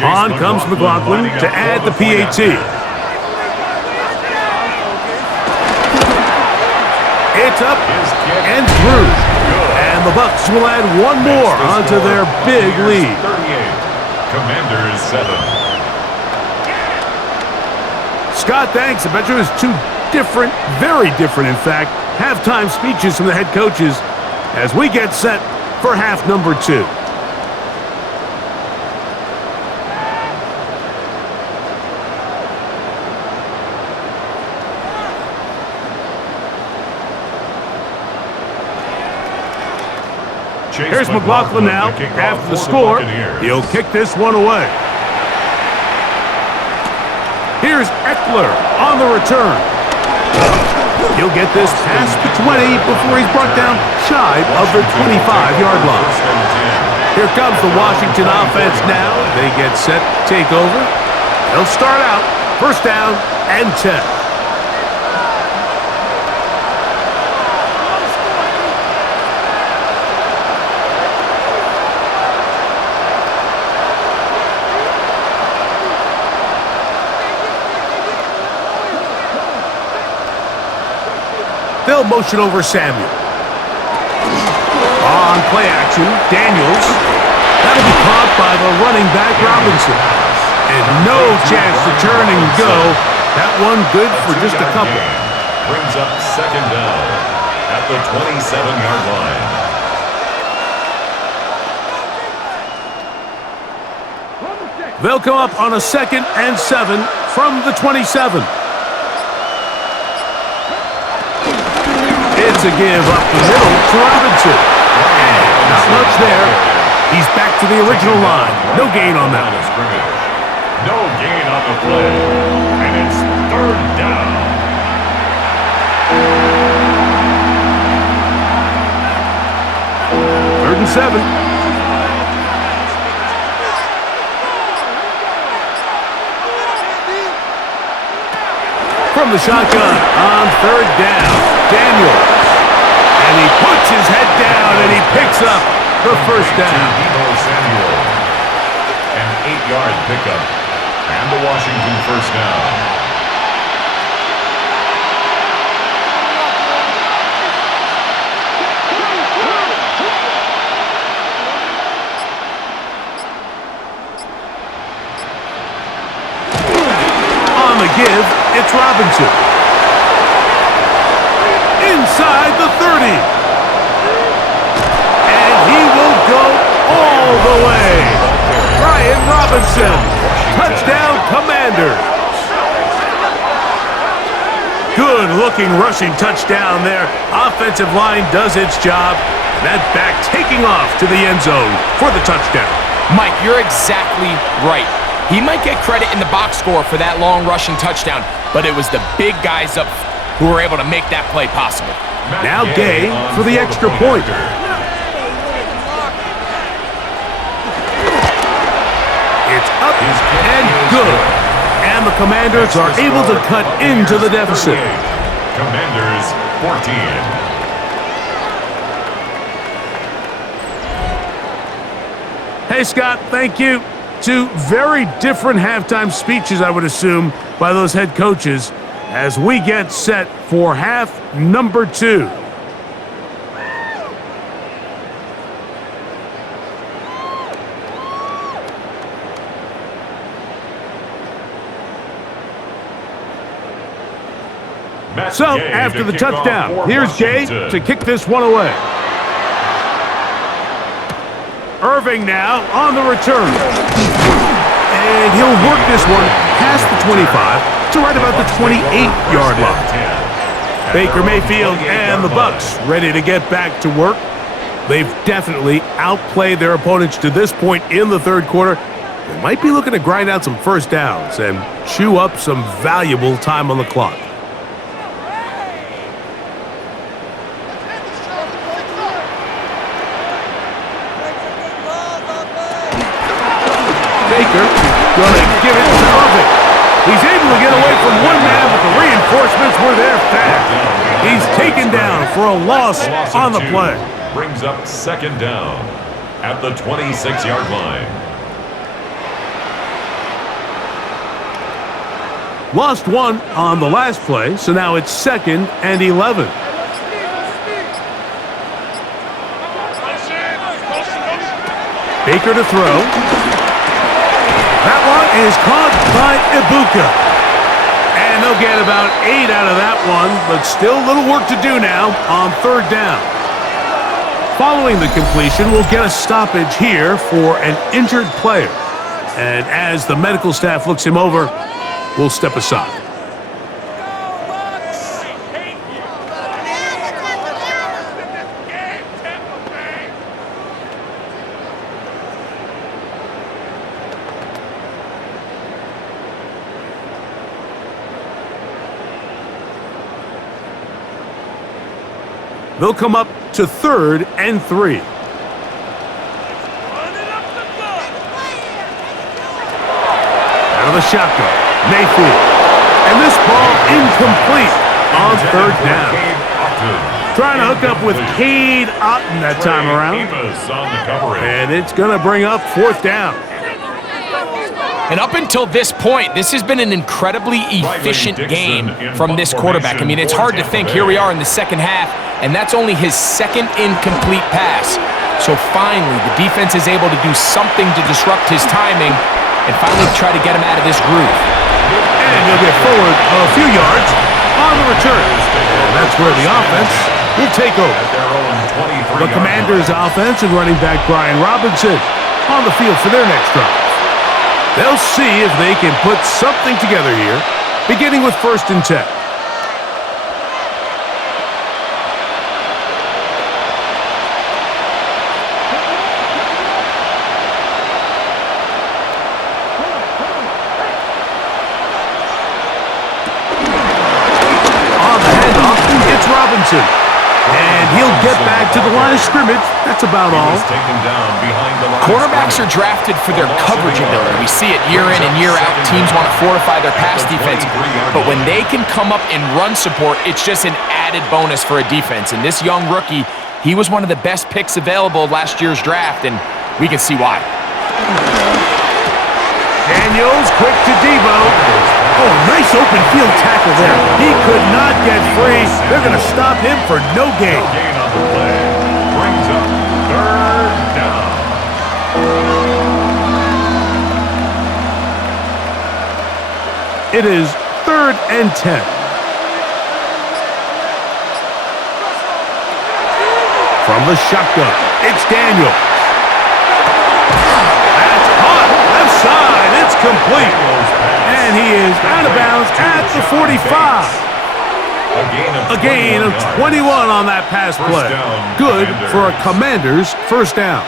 On comes McLaughlin to add the PAT. It's up and through. And the Bucs will add one more onto their big lead. 38. Commanders 7. Scott, thanks. I bet you it was 2 different, very different, in fact, halftime speeches from the head coaches as we get set for half number 2. Here's McLaughlin now after the score. He'll kick this one away. Here's Eckler on the return. He'll get this past the 20 before he's brought down shy of the 25-yard line. Here comes the Washington offense now. They get set to take over. They'll start out first down and 10. They'll motion over Samuel. On play action, Daniels. That'll be caught by the running back, Robinson. And no chance to turn and go. That one good for just a couple. Brings up second down at the 27-yard line. They'll come up on a 2nd and 7 from the 27. It's a give up the middle to Robinson. And not much there. He's back to the original line. No gain on that one. No gain on the play. And it's third down. Third and 7. From the shotgun on third down, Daniels. And he puts his head down and he picks up the first down. Samuel. An 8-yard pickup. And the Washington first down. On the give, it's Robinson. Inside the 30. And he will go all the way. Brian Robinson. Touchdown, Commanders. Good-looking rushing touchdown there. Offensive line does its job. That back taking off to the end zone for the touchdown. Mike, you're exactly right. He might get credit in the box score for that long rushing touchdown, but it was the big guys up who were able to make that play possible. Now Gay for the extra point. It's up and good. And the Commanders are able to cut into the deficit. Commanders 14. Hey, Scott, thank you. Two very different halftime speeches, I would assume, by those head coaches as we get set for half number 2. So, after the touchdown, here's Jay to kick this one away. Irving now on the return. And he'll work this one past the 25 to right about the 28-yard line. Baker Mayfield and the BUCS ready to get back to work. They've definitely outplayed their opponents to this point in the third quarter. They might be looking to grind out some first downs and chew up some valuable time on the clock. Baker gonna give it to Irving. He's able to get away from one man, but the reinforcements were there fast. He's taken down for a loss on the play. Brings up second down at the 26-yard line. Lost one on the last play, so now it's 2nd and 11. Baker to throw. That one is caught by BUCS. And they'll get about 8 out of that one, but still a little work to do now on third down. Following the completion, we'll get a stoppage here for an injured player. And as the medical staff looks him over, we'll step aside. They'll come up to 3rd and 3. Out of the shotgun, Mayfield. And this ball incomplete on 3rd down. Trying to hook up with Cade Otton that time around. And it's going to bring up 4th down. And up until this point, this has been an incredibly efficient game from this quarterback. I mean, it's hard to think. Here we are in the second half, and that's only his 2nd incomplete pass. So finally, the defense is able to do something to disrupt his timing and finally try to get him out of this groove. And he'll get forward a few yards on the return. And that's where the offense will take over. The Commanders' offense and running back Brian Robinson on the field for their next drive. They'll see if they can put something together here, beginning with 1st and 10. On the handoff, it's Robinson. And he'll get back to the line of scrimmage. That's about all. Cornerbacks are drafted for their coverage ability. We see it year in and year out. Teams want to fortify their pass defense. But when they can come up in run support, it's just an added bonus for a defense. And this young rookie, he was one of the best picks available last year's draft, and we can see why. Daniels quick to Debo. Oh, nice open field tackle there. He could not get free. They're going to stop him for no gain. Gain on the play. Brings up 3rd down. It is 3rd and 10. From the shotgun, it's Daniels. That's caught. Left side. It's complete. And he is out of bounds at the 45. A gain of 21 on that pass play. Good for a Commanders' 1st down.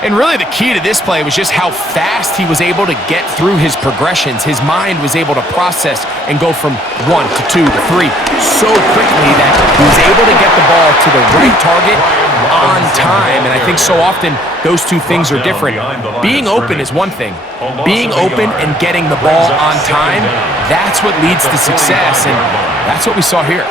And really the key to this play was just how fast he was able to get through his progressions. His mind was able to process and go from 1 to 2 to 3 so quickly that he was able to get the ball to the right target on time. And I think so often those two things are different. Being open is one thing. Being open and getting the ball on time, that's what leads to success. And that's what we saw here.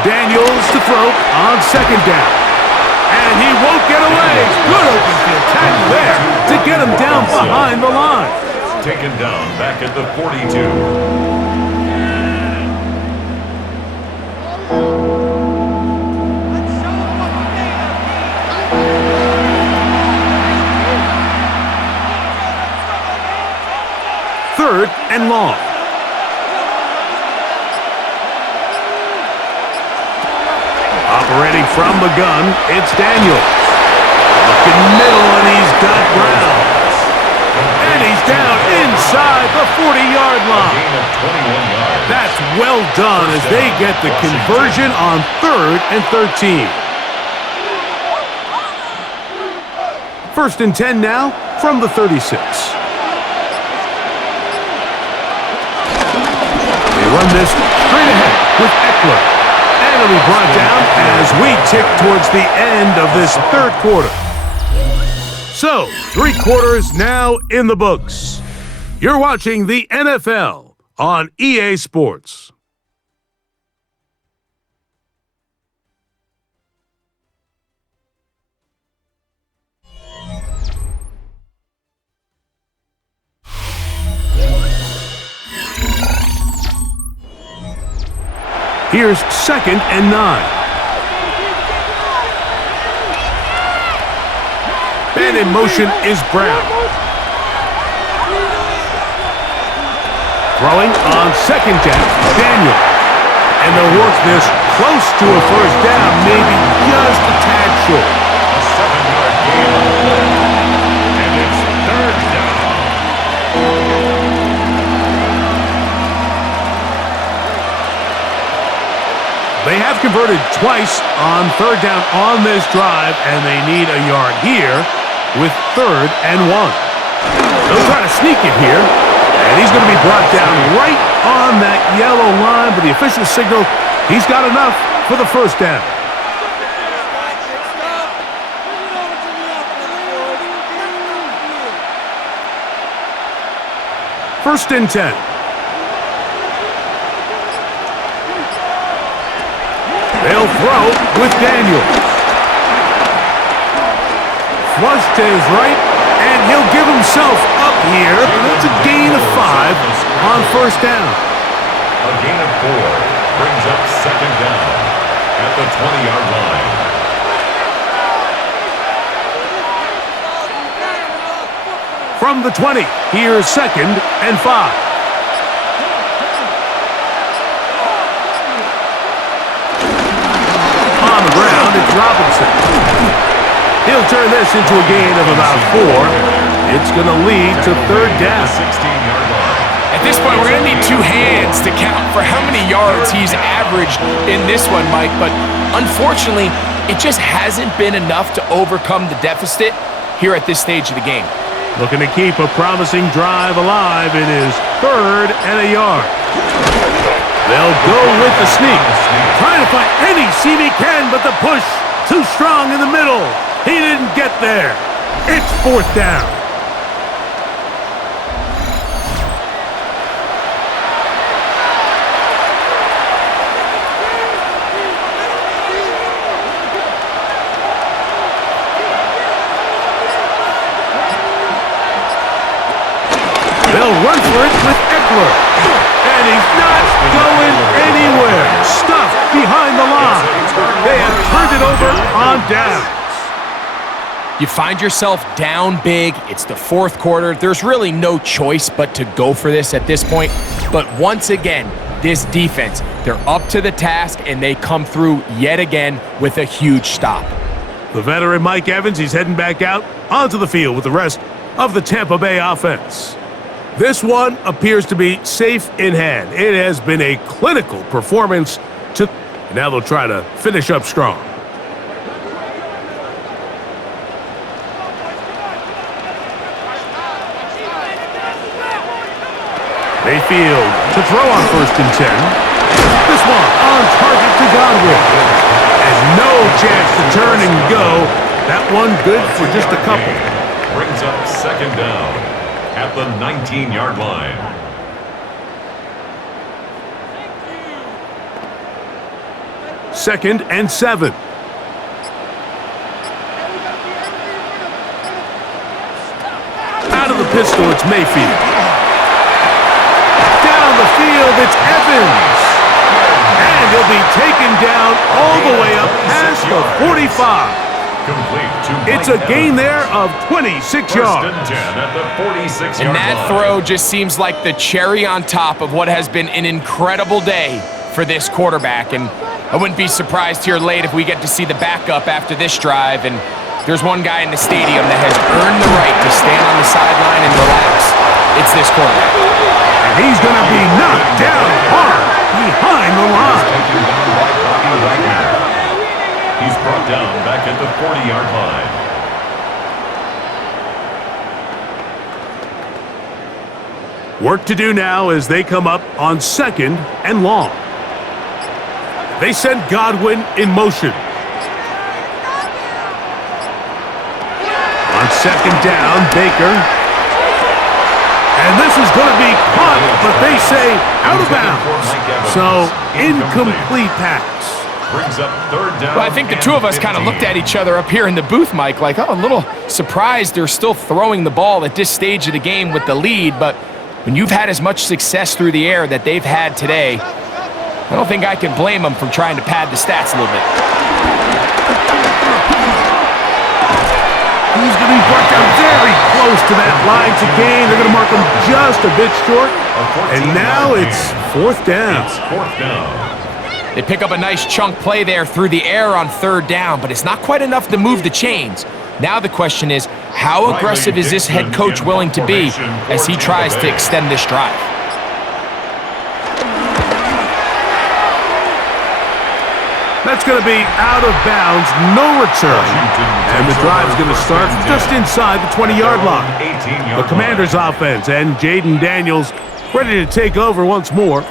Daniels to throw on 2nd down. And he won't get away. Good open field tackle there to get him down behind the line. Taken down back at the 42. Third and long. Operating from the gun, it's Daniels. Looking middle, and he's got ground. And he's down inside the 40-yard line. That's well done as they get the conversion on 3rd and 13. 1st and 10 now from the 36. They run this straight ahead with Eckler. And it'll be brought down as we tick towards the end of this 3rd quarter. So, 3 quarters now in the books. You're watching the NFL on EA Sports. Here's 2nd and 9. And in motion is Brown. Throwing on 2nd down, Daniel. And they'll work this close to a 1st down, maybe just a tad short. A 7-yard gain on the play. And it's 3rd down. They have converted converted twice on third down on this drive, and they need a yard here with 3rd and 1. They'll try to sneak it here, and he's going to be brought down right on that yellow line, but the official signal he's got enough for the first down. First and 10. They'll throw with Daniels. Flush to his right, and he'll give himself up here. That's a gain of 5 on first down. A gain of 4 brings up second down at the 20-yard line. From the 20, here's 2nd and 5. On the ground, it's Robinson. He'll turn this into a gain of about 4. It's going to lead to 3rd down. 16-yard line. At this point, we're going to need 2 hands to count for how many yards he's averaged in this one, Mike. But unfortunately, it just hasn't been enough to overcome the deficit here at this stage of the game. Looking to keep a promising drive alive. It is 3rd and a yard. They'll go with the sneak. Trying to find any seam he can, but the push too strong in the middle. He didn't get there. It's 4th down. They'll run for it with Eckler. And he's not going anywhere. Stuffed behind the line. They have turned it over on downs. You find yourself down big. It's the 4th quarter. There's really no choice but to go for this at this point. But once again, this defense, they're up to the task, and they come through yet again with a huge stop. The veteran Mike Evans, he's heading back out onto the field with the rest of the Tampa Bay offense. This one appears to be safe in hand. It has been a clinical performance, and now they'll try to finish up strong. Mayfield to throw on 1st and 10. This one on target to Godwin. And no chance to turn and go. That one good for just a couple. Brings up second down at the 19-yard line. Second and 7. Out of the pistol, it's Mayfield. Down the field, it's Evans. And he'll be taken down all the way up past the 45. It's a gain there of 26 yards. First and 10 at the 46-yard line. And that throw just seems like the cherry on top of what has been an incredible day for this quarterback. And I wouldn't be surprised here late if we get to see the backup after this drive. And there's one guy in the stadium that has earned the right to stand on the sideline and relax. It's this quarterback. And he's going to be knocked down hard behind the line. Taken down by Bobby Wagner. He's brought down back at the 40-yard line. Work to do now as they come up on 2nd and long. They send Godwin in motion. On 2nd down, Baker. And this is going to be caught, but they say out of bounds. So, incomplete pass. Brings up 3rd down. Well, I think the two of us kind of looked at each other up here in the booth, Mike, like, oh, a little surprised they're still throwing the ball at this stage of the game with the lead. But when you've had as much success through the air that they've had today, I don't think I can blame them for trying to pad the stats a little bit. He's going to be brought down very close to that line to gain. They're going to mark him just a bit short. And now it's 4th down. It's 4th down. They pick up a nice chunk play there through the air on 3rd down, but it's not quite enough to move the chains. Now the question is, how aggressive is this head coach willing to be as he tries to extend this drive? That's That's going to be out of bounds, no return. And the drive's going to start just inside the 20-yard line. The Commanders' offense and Jaden Daniels ready to take over once more.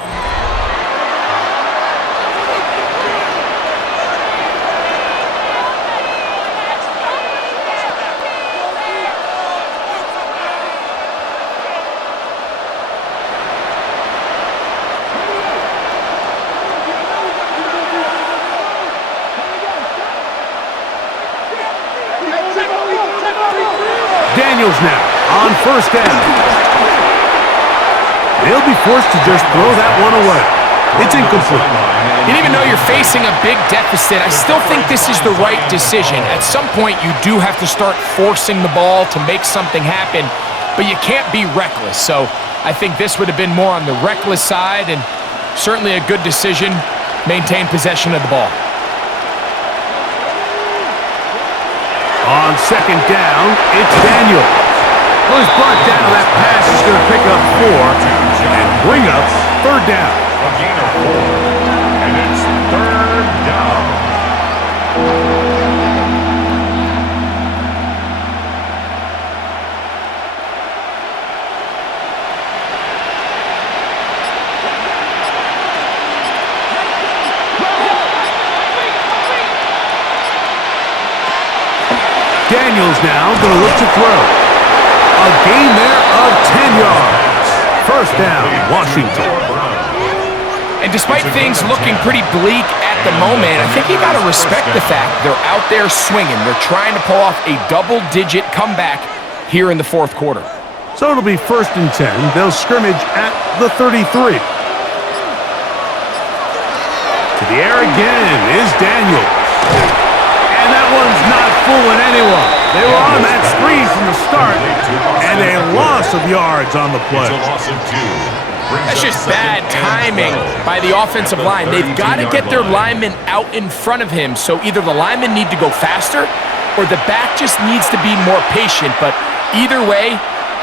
Daniels now on first down. They'll be forced to just throw that one away. It's incomplete. And even though you're facing a big deficit, I still think this is the right decision. At some point, you do have to start forcing the ball to make something happen, but you can't be reckless. So I think this would have been more on the reckless side, and certainly a good decision. Maintain possession of the ball. On second down, it's Daniels. Well, he's brought down. That pass is going to pick up 4 and bring up third down. A gain of 4, and it's third down. Daniels now going to look to throw. A gain there of 10 yards. First down, Washington. And despite things looking pretty bleak at the moment, I think you got to respect the fact they're out there swinging. They're trying to pull off a double-digit comeback here in the fourth quarter. So it'll be first and 10. They'll scrimmage at the 33. To the air again is Daniels. And that one's not fooling anyone. They were on that screen from the start, and a loss of yards on the play. That's just bad timing by the offensive line. They've got to get their linemen out in front of him, so either the linemen need to go faster or the back just needs to be more patient. But either way,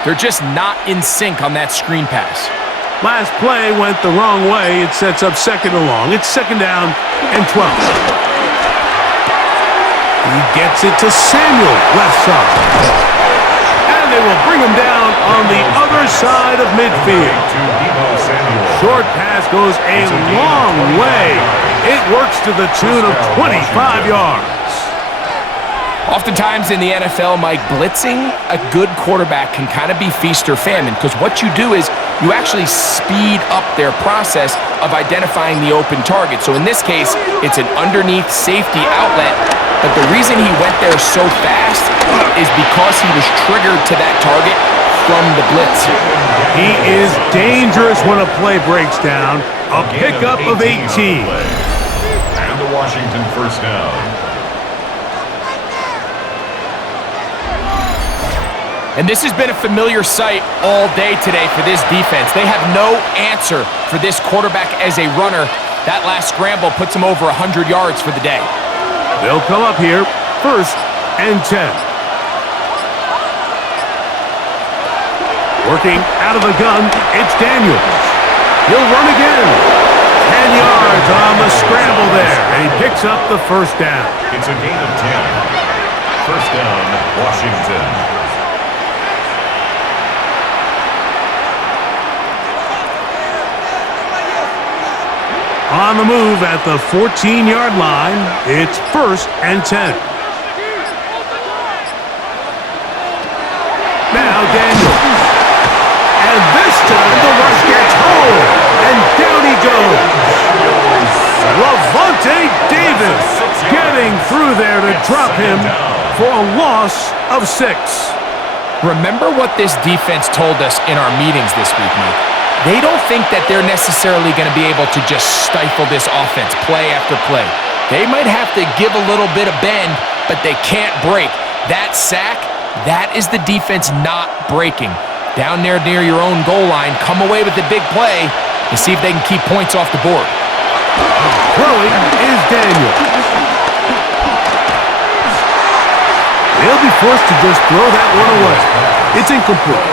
they're just not in sync on that screen pass. Last play went the wrong way. It sets up second and long. It's second down and 12. He gets it to Samuel, left side. And they will bring him down on the other side of midfield. Short pass goes a long way. It works to the tune of 25 yards. Oftentimes in the NFL, Mike, blitzing a good quarterback can kind of be feast or famine, because what you do is you actually speed up their process of identifying the open target. So in this case, it's an underneath safety outlet, but the reason he went there so fast is because he was triggered to that target from the blitz. He is dangerous when a play breaks down. A pickup of 18. And the Washington first down. And this has been a familiar sight all day today for this defense. They have no answer for this quarterback as a runner. That last scramble puts him over 100 yards for the day. They'll come up here, first and 10. Working out of the gun, it's Daniels. He'll run again. 10 yards on the scramble there, and he picks up the first down. It's a gain of 10. First down, Washington. On the move at the 14-yard line, it's first and 10. Now Daniels. And this time the rush gets home. And down he goes. Lavonte Davis getting through there to drop him for a loss of 6. Remember what this defense told us in our meetings this week, Mike. They don't think that they're necessarily going to be able to just stifle this offense play after play. They might have to give a little bit of bend, but they can't break. That sack, that is the defense not breaking. Down there near your own goal line, come away with the big play and see if they can keep points off the board. Throwing is Daniels. They'll be forced to just throw that one away. It's incomplete.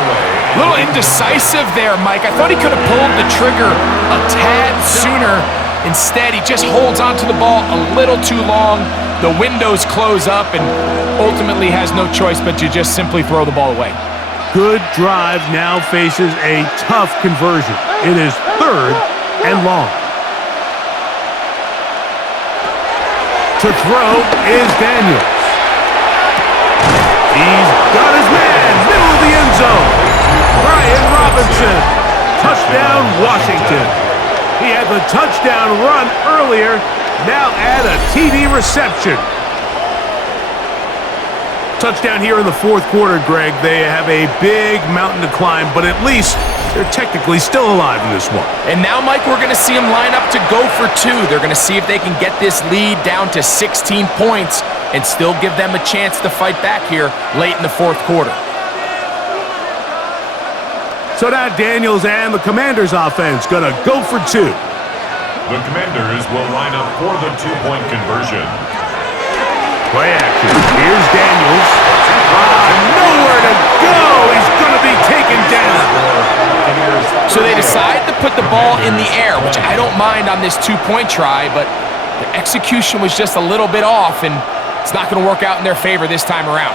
A little indecisive there, Mike. I thought he could have pulled the trigger a tad sooner. Instead, he just holds onto the ball a little too long. The windows close up and ultimately has no choice but to just simply throw the ball away. Good drive now faces a tough conversion. It is 3rd and long. To throw is Daniels. He's got his man, middle of the end zone. Brian Robinson, touchdown Washington. He had the touchdown run earlier, now add a TD reception. Touchdown here in the 4th quarter, Greg. They have a big mountain to climb, but at least they're technically still alive in this one. And now, Mike, we're going to see them line up to go for 2. They're going to see if they can get this lead down to 16 points and still give them a chance to fight back here late in the 4th quarter. So now Daniels and the Commanders offense going to go for 2. The Commanders will line up for the 2-point conversion. Play action. Here's Daniels. Nowhere to go. He's going to be taken down. So they decide to put the ball in the air, which I don't mind on this 2-point try, but the execution was just a little bit off, and it's not going to work out in their favor this time around.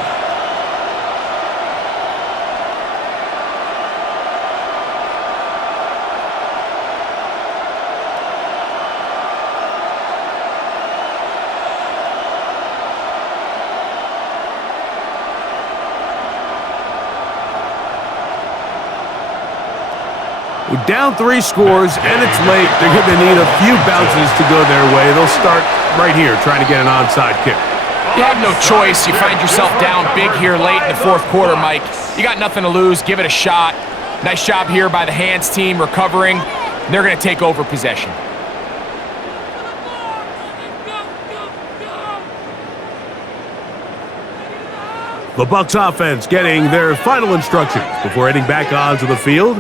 We're down 3 scores, and it's late. They're going to need a few bounces to go their way. They'll start right here trying to get an onside kick. You have no choice. You find yourself down big here late in the 4th quarter, Mike. You got nothing to lose. Give it a shot. Nice job here by the hands team recovering. They're going to take over possession. The Bucs offense getting their final instructions before heading back onto the field.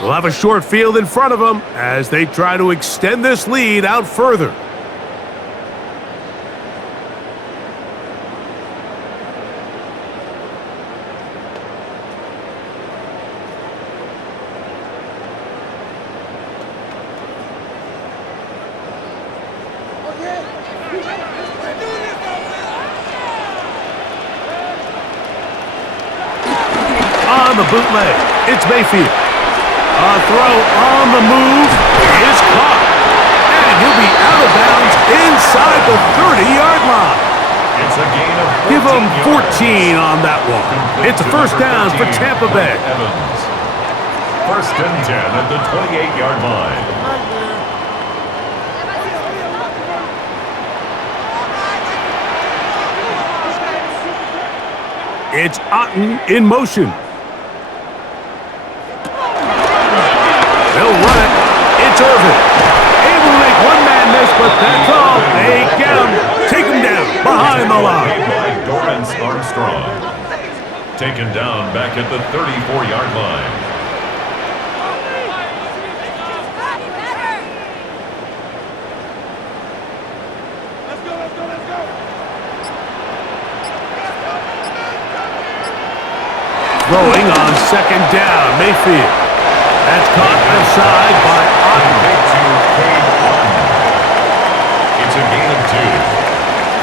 They'll have a short field in front of them as they try to extend this lead out further. On the bootleg, it's Mayfield. A throw on the move is caught. And he'll be out of bounds inside the 30-yard line. It's a gain of 14 Give them 14 yards. on that one. It's a first down for Tampa Bay. Evans. 1st and 10 at the 28-yard line. It's Otten in motion. They'll run it. It's Irvin. Able to make one man miss, but that's all. They get him. Take him down behind the line. By Dorrance Armstrong. Taken down back at the 34-yard line. Let's go, let's go, let's go. Throwing on 2nd down. Mayfield. That's caught outside by Otten. To Cade Otton. It's a gain of 2.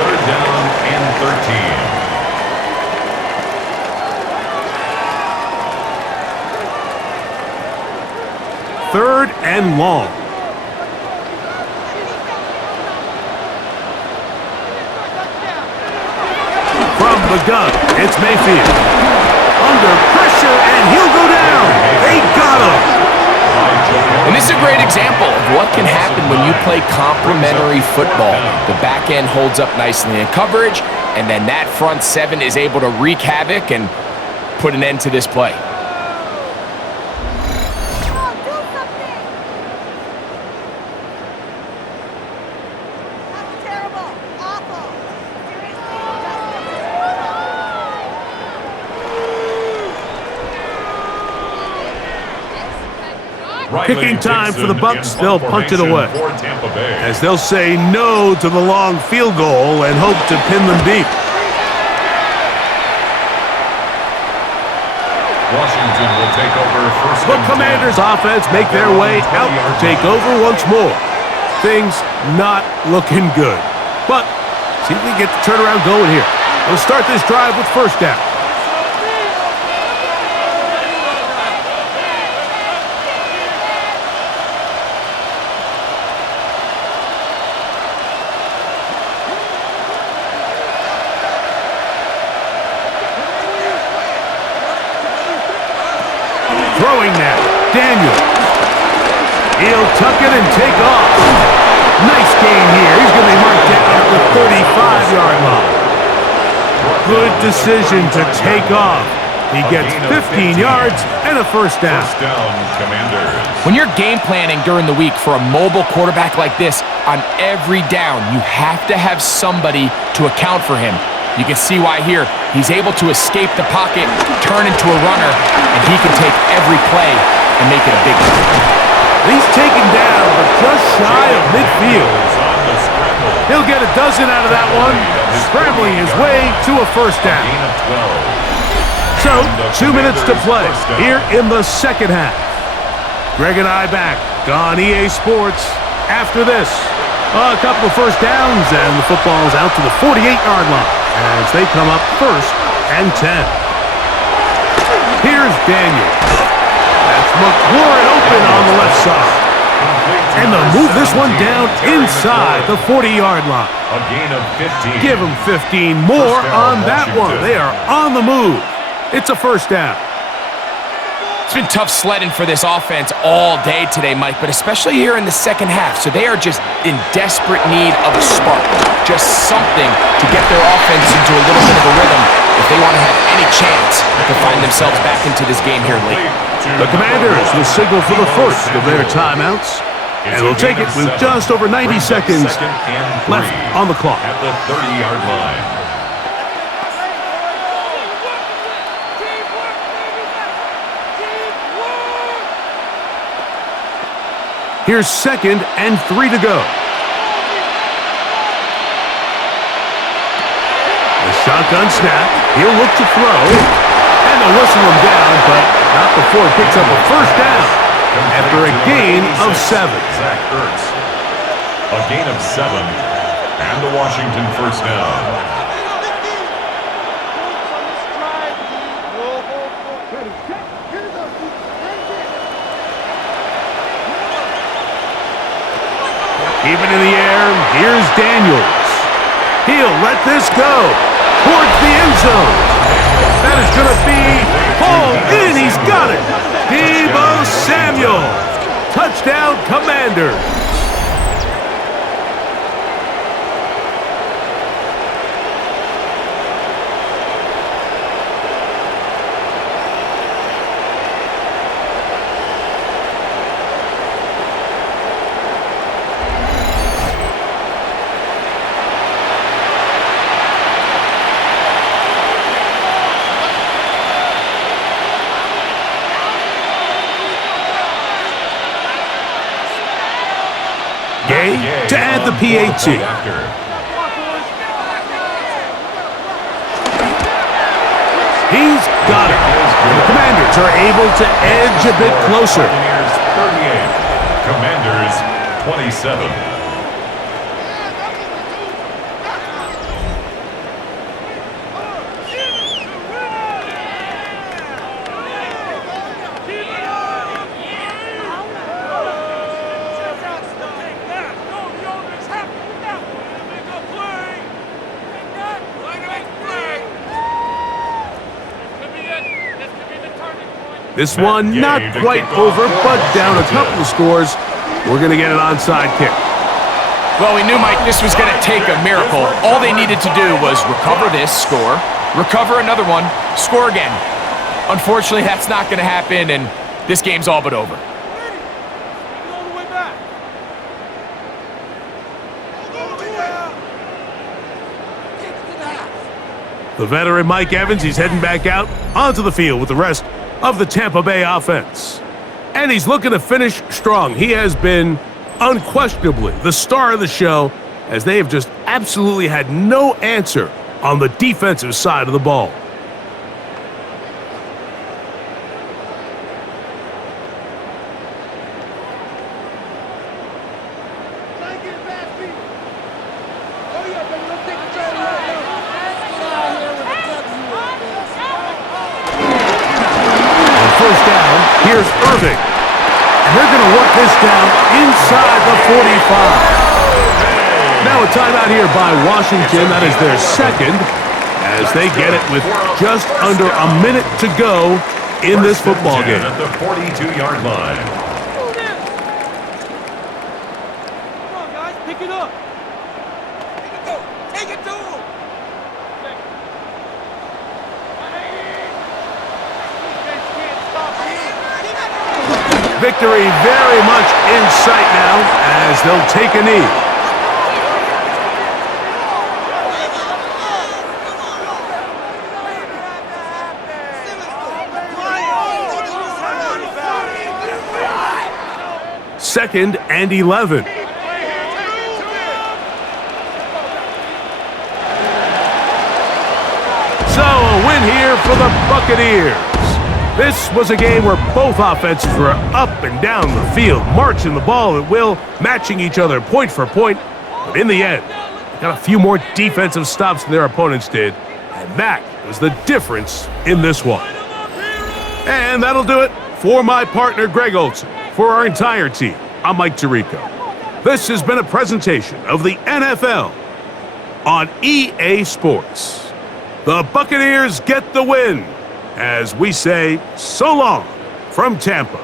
3rd down and 13. 3rd and long. From the gun, it's Mayfield. Under pressure, and he'll go down. They got him. And this is a great example of what can happen when you play complementary football. The back end holds up nicely in coverage, and then that front 7 is able to wreak havoc and put an end to this play. Kicking time for the Bucs. They'll punt it away, as they'll say no to the long field goal and hope to pin them deep. Washington will take over 1st The and 10. Commanders offense make their way out to take over once more. Things not looking good. But see if we can get the turnaround going here. We'll start this drive with first down. Throwing now, Daniels. He'll tuck it and take off. Nice gain here. He's going to be marked down at the 35-yard line. Good decision to take off. He gets 15 yards and a first down. First down, Commanders. When you're game planning during the week for a mobile quarterback like this, on every down, you have to have somebody to account for him. You can see why here. He's able to escape the pocket, turn into a runner, and he can take every play and make it a big one. He's taken down, but just shy of midfield. He'll get a dozen out of that one, scrambling his way to a first down. So, 2 minutes to play here in the second half. Greg and I back on EA Sports after this. A couple of first downs, and the football's out to the 48-yard line as they come up first and 10. Here's Daniels. That's McLaurin open on the left side. And they'll move this one down inside the 40-yard line. A gain of 15. Give them 15 more on that one. They are on the move. It's a first down. It's been tough sledding for this offense all day today, Mike, but especially here in the second half. So they are just in desperate need of a spark, just something to get their offense into a little bit of a rhythm if they want to have any chance to find themselves back into this game here late. The Commanders will signal for the first of their timeouts, and will take it with just over 90 seconds left on the clock. At the 30-yard line. Here's 2nd and 3 to go. The shotgun snap. He'll look to throw. And they'll whistle him down, but not before it picks up a first down after a gain of 7. Zach Ertz. A gain of 7. And a Washington first down. Even in the air, here's Daniels. He'll let this go towards the end zone. That is going to be hauled in. He's got it. Deebo Samuel. Touchdown, Commanders. To add the PAT. He's got it. The Commanders are able to edge a bit closer. Buccaneers 38. Commanders 27. This one not quite over, but down a couple of scores. We're going to get an onside kick. Well, we knew, Mike, this was going to take a miracle. All they needed to do was recover this, score, recover another one, score again. Unfortunately, that's not going to happen, and this game's all but over. The veteran Mike Evans, he's heading back out onto the field with the rest of the Tampa Bay offense. And he's looking to finish strong. He has been unquestionably the star of the show, as they have just absolutely had no answer on the defensive side of the ball. goes down. Here's Irving. And they're going to work this down inside the 45. Now a timeout here by Washington. That is their second, as they get it with just under a minute to go in this football game. At the 42-yard line. Come on, guys, pick it up. Take it to him. Victory very much in sight now as they'll take a knee. Second and 11. So a win here for the Buccaneers. This was a game where both offenses were up and down the field, marching the ball at will, matching each other point for point. But in the end, they got a few more defensive stops than their opponents did, and that was the difference in this one. And that'll do it for my partner, Greg Olson. For our entire team, I'm Mike Tirico. This has been a presentation of the NFL on EA Sports. The Buccaneers get the win, as we say so long from Tampa.